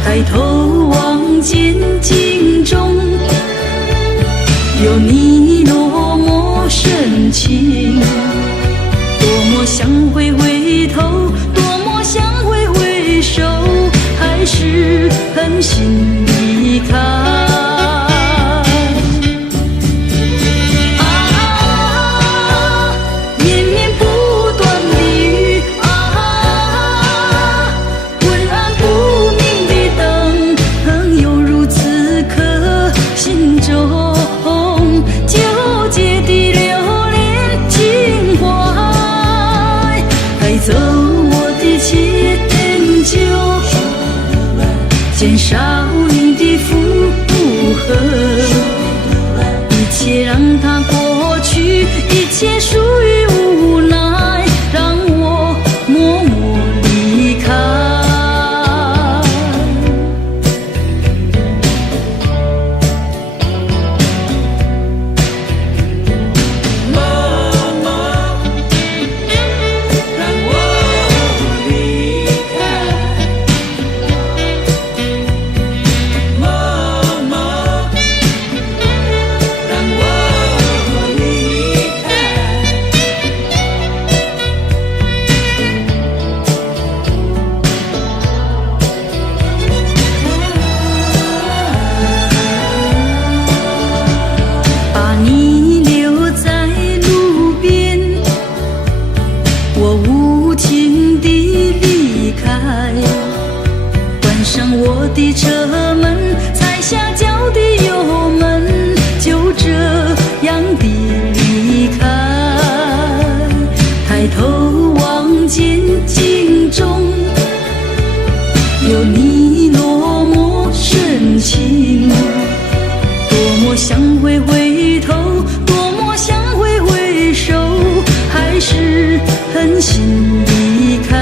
抬头望见镜中有你落寞深情，多么想回头，多么想回首，还是狠心离开。绵绵不断的雨昏暗不明的灯，犹如此刻心中纠结的留恋情怀，带走我的迁就，减少你的负荷，一切让它过去，一切属于无奈，让我默默离开。妈妈，让我离开。妈妈，让我离开。把你留在路边，我无情地离开，关上我的车门，踩下脚的油门，就这样的离开。抬头望见镜中有你落寞深情，多么想回头，多么想回首，还是狠心离开。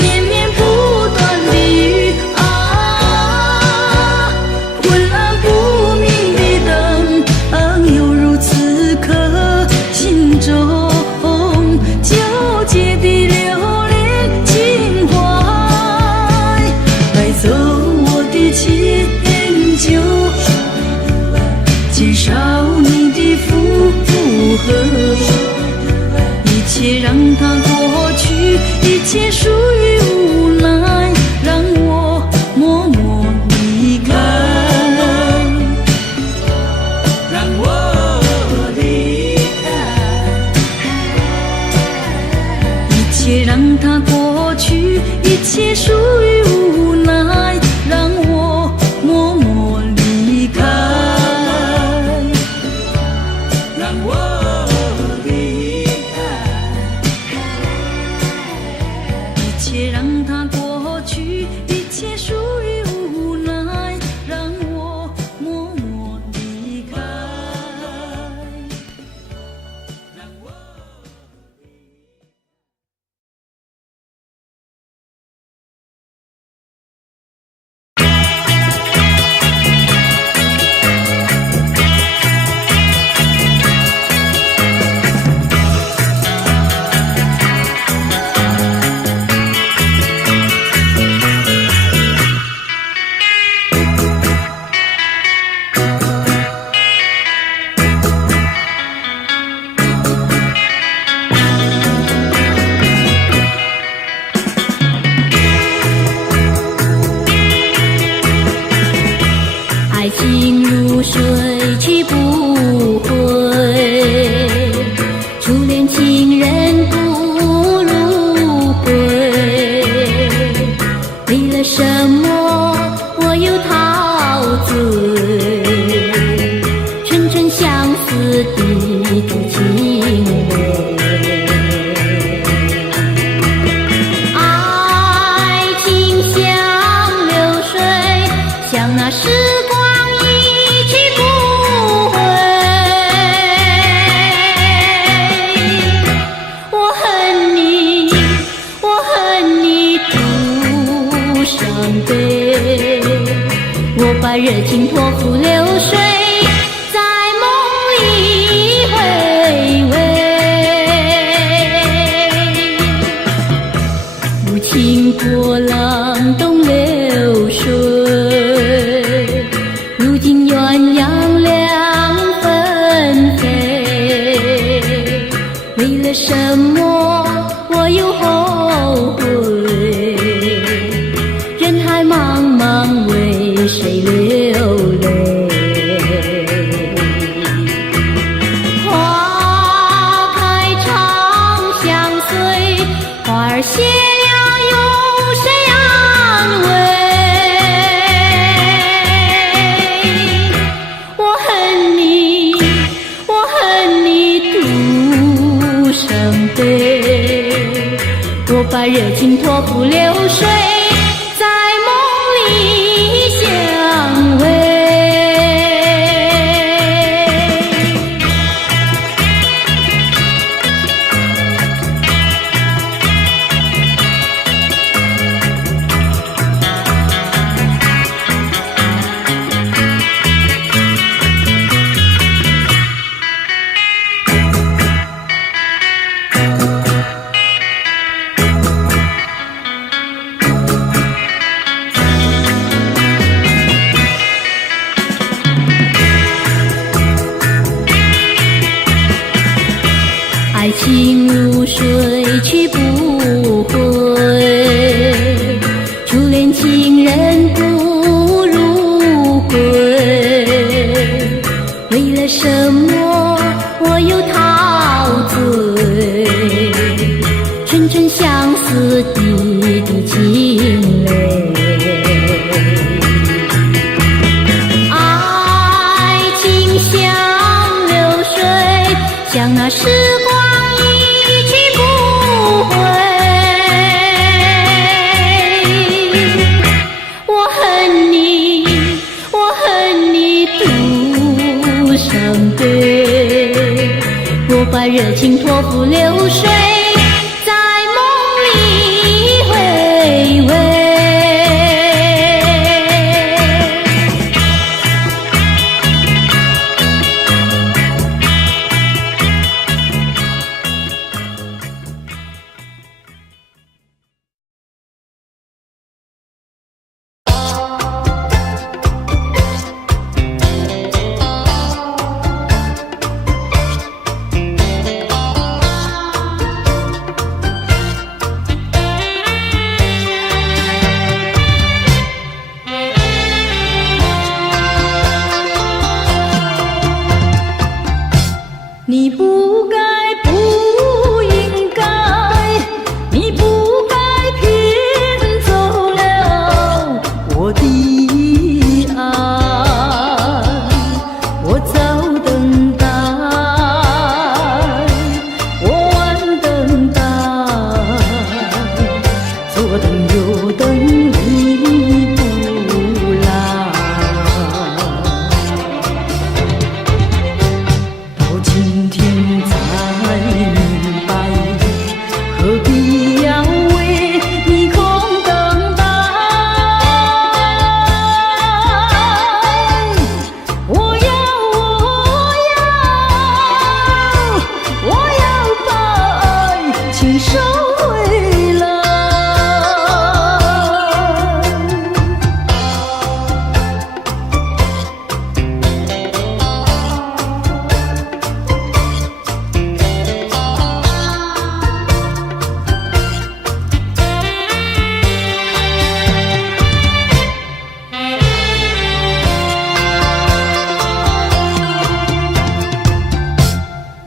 绵绵不断的雨昏暗不明的灯，犹如此刻心中纠结的留恋情怀，带走我的迁就，减少你的负荷，一切让它过去，一切属于无奈，让我默默离开。让我离开。一切让它过去，一切属于无奈，让我默默离开。让我离开。一切让它过去，一切属于无奈，让我默默离开。让我爱情如水去不回，初恋情人不如归。为了什么我又陶醉？沉沉相思的竹情味。爱情像流水，像那时光一去不回。我恨你，我恨你徒伤悲。我把热情托付流水，在梦里了什么我又后悔？人海茫茫，为谁流泪？花开常相随，花儿谢了有谁安慰？我恨你，我恨你独生悲，我把热情托付流水，在梦里相偎。爱情如水去不回，初恋情人不如归。为了什么我又陶醉？纯纯相思，滴滴情泪。爱情像流水，像那时光一去不回。我恨你，我恨你独生悲，我把热情托付流水，在梦里回味。你不该，不应该，你不该骗走了我的爱，我早等待，我晚等待，左等右等你不来。到今天才明白，何必要为你空等待？我要把爱情收回来。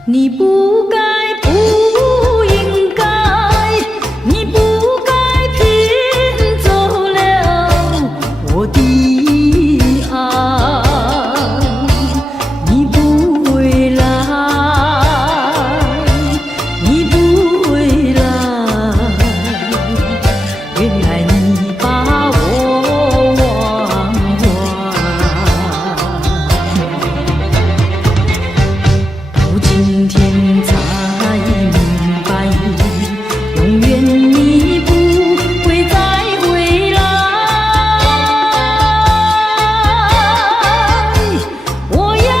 你不该，不应该，你不该骗走了我的爱，你不回来，你不回来，原来你把我忘怀。到今天才明白，永远你不会再回来。我要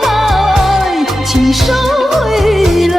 把爱情收回来。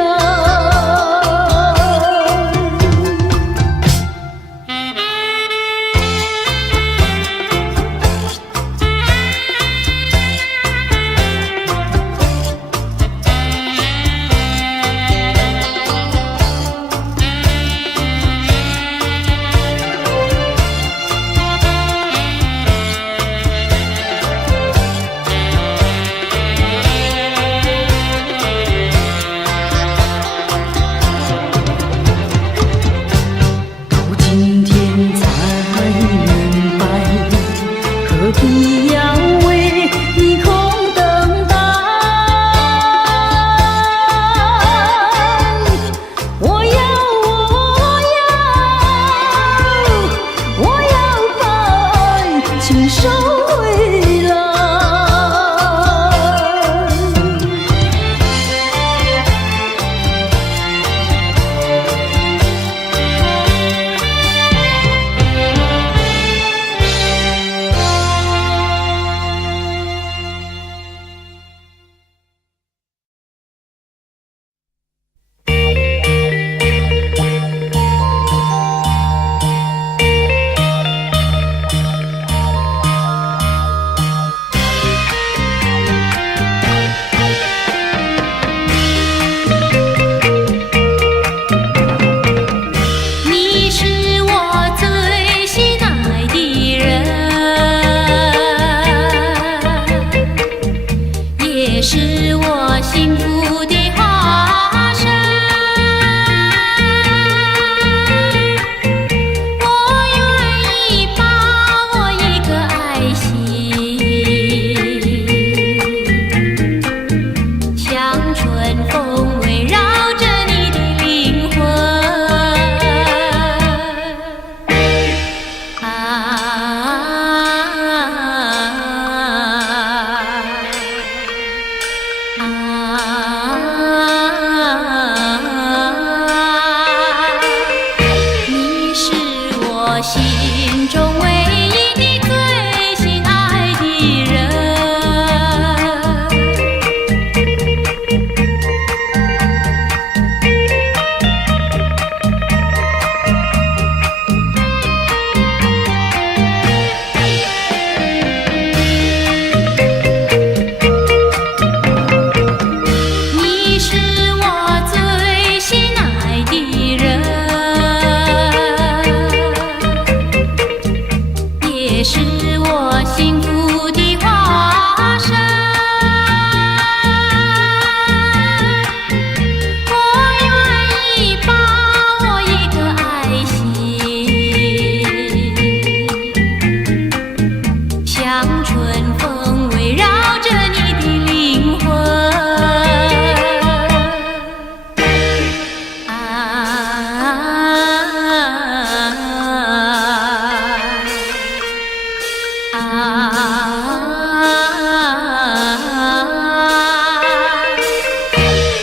春风围绕着你的灵魂。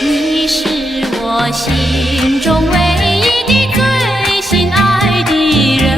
你是我心中唯一的最心爱的人。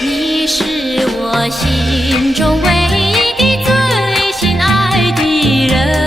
你是我心中唯一的最心爱的人。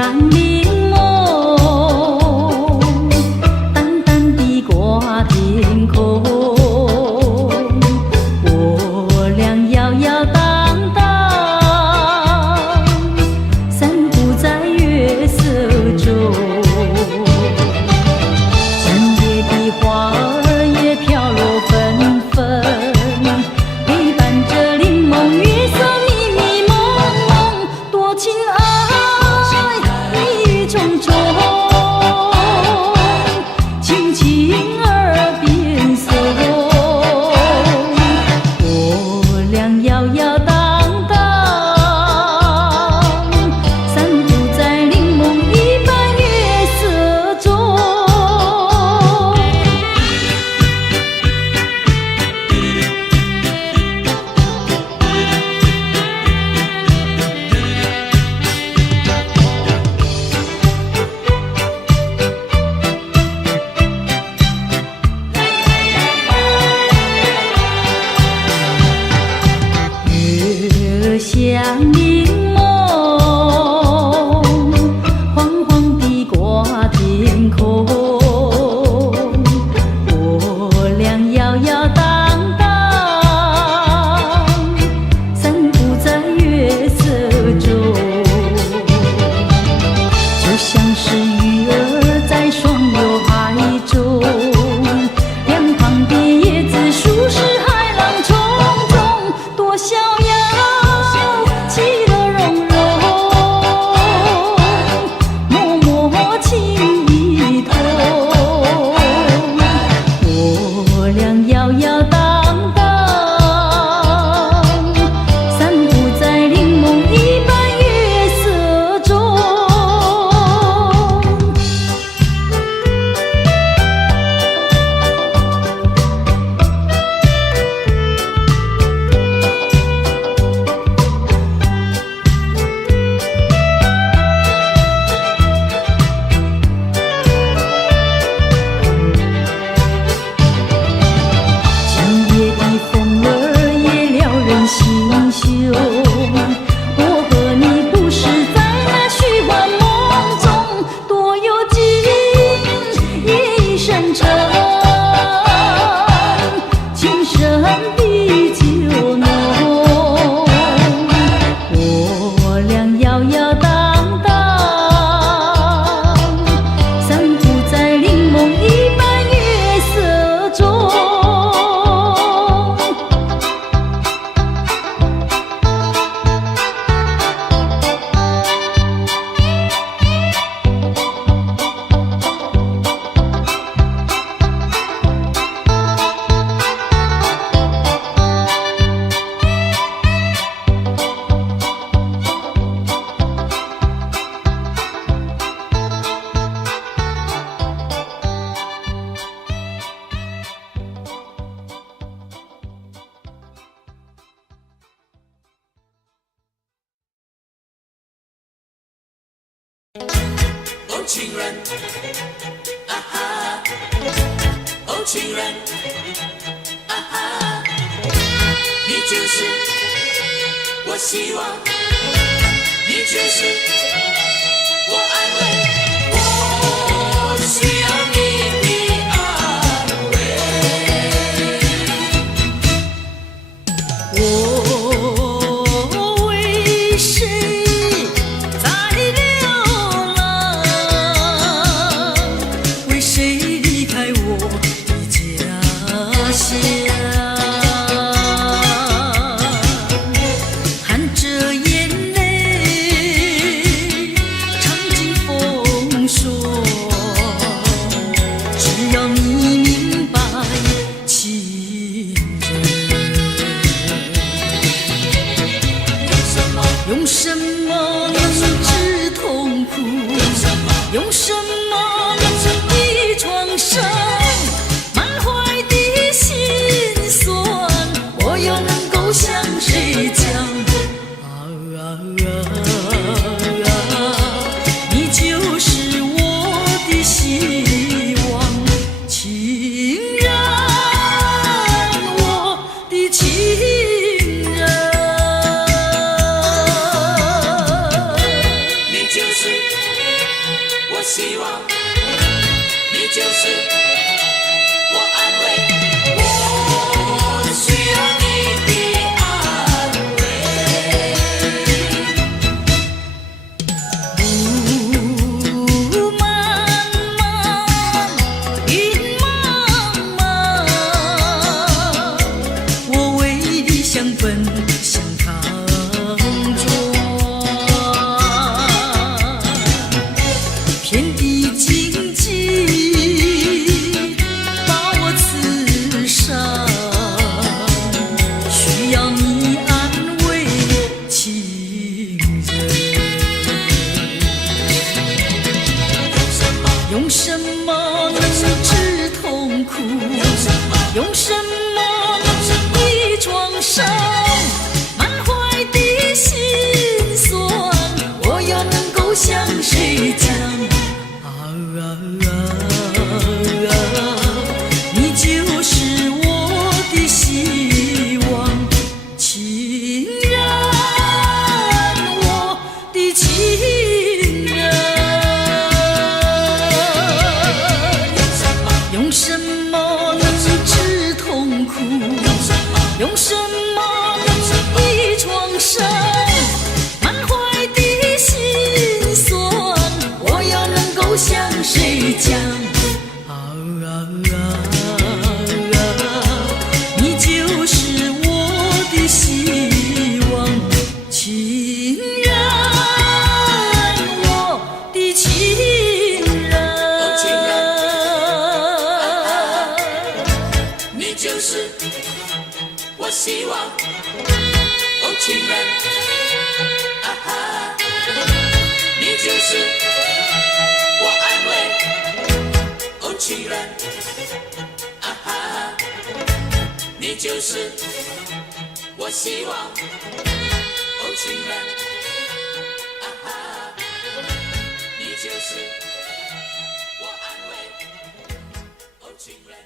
像柠檬，淡淡地挂天空。我俩摇摇荡荡，散步在月色中。山野的花儿也飘落纷纷，陪伴着柠檬月色迷迷蒙蒙，多情爱意重重，轻轻耳边送。我俩摇摇荡荡，散步在柠檬一般月色中。月儿像柠檬，黄黄地挂天空。我俩摇摇荡荡，散步在月色中，就像是鱼儿在双游海中，两旁的叶子数是海浪冲冲，多逍遥，其乐融融，默默情意同。我俩摇摇荡荡，散步在柠檬一般月色中。今夜的风儿也撩人心胸，我和你不是在那虚幻梦中，多有情意深沉，情深比酒浓。我俩摇摇荡荡，散步在柠檬一般月色中。哦，情人，啊哈，哦，情人，啊哈，你就是我希望，你就是我安慰，我需要你的安慰。我为谁在流浪？为谁离开我的家乡？含着眼泪，尝尽风霜。只要你明白，情人。用什么能治痛苦？用什么能抵创伤？满怀的心酸，我又能够向谁讲？你就是我的希望，情人，我的情人。就是我希望。哦，情人，啊哈，你就是我安慰。哦，情人。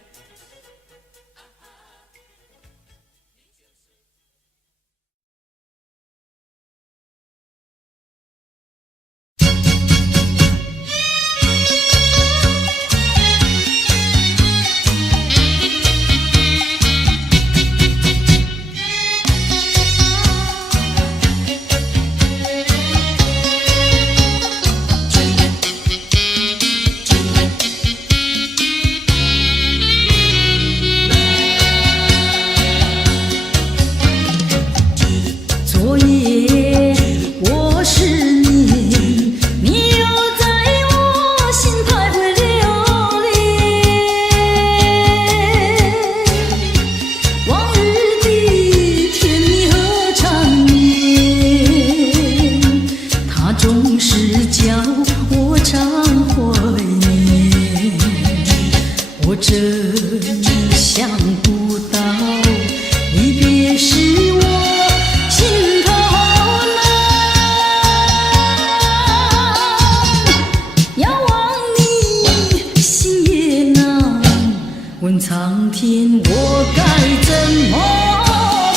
问苍天，我该怎么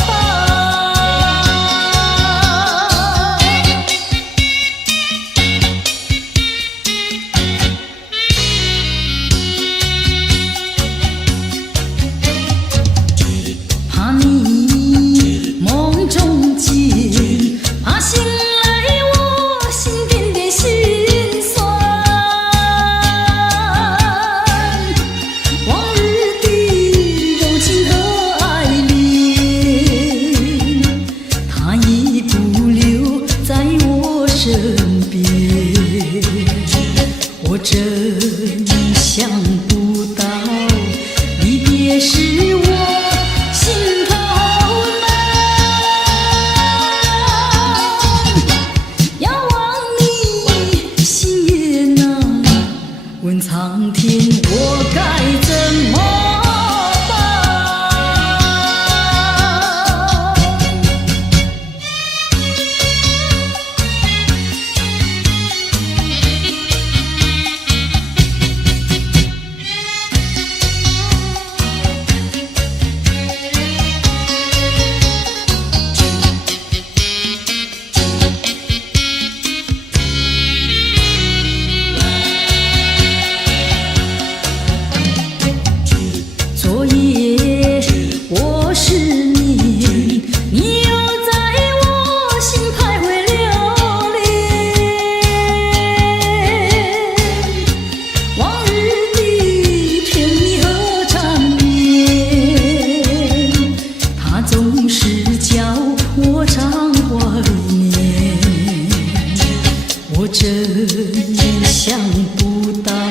办？怕你梦中见，怕醒来我心点点心酸。我真想不到，离别时我心头难。遥望你心也难，问苍天我该怎么办？昨夜我失眠，你又在我心徘徊流连。往日的甜蜜和缠绵，它总是叫我常怀念。我真想不到。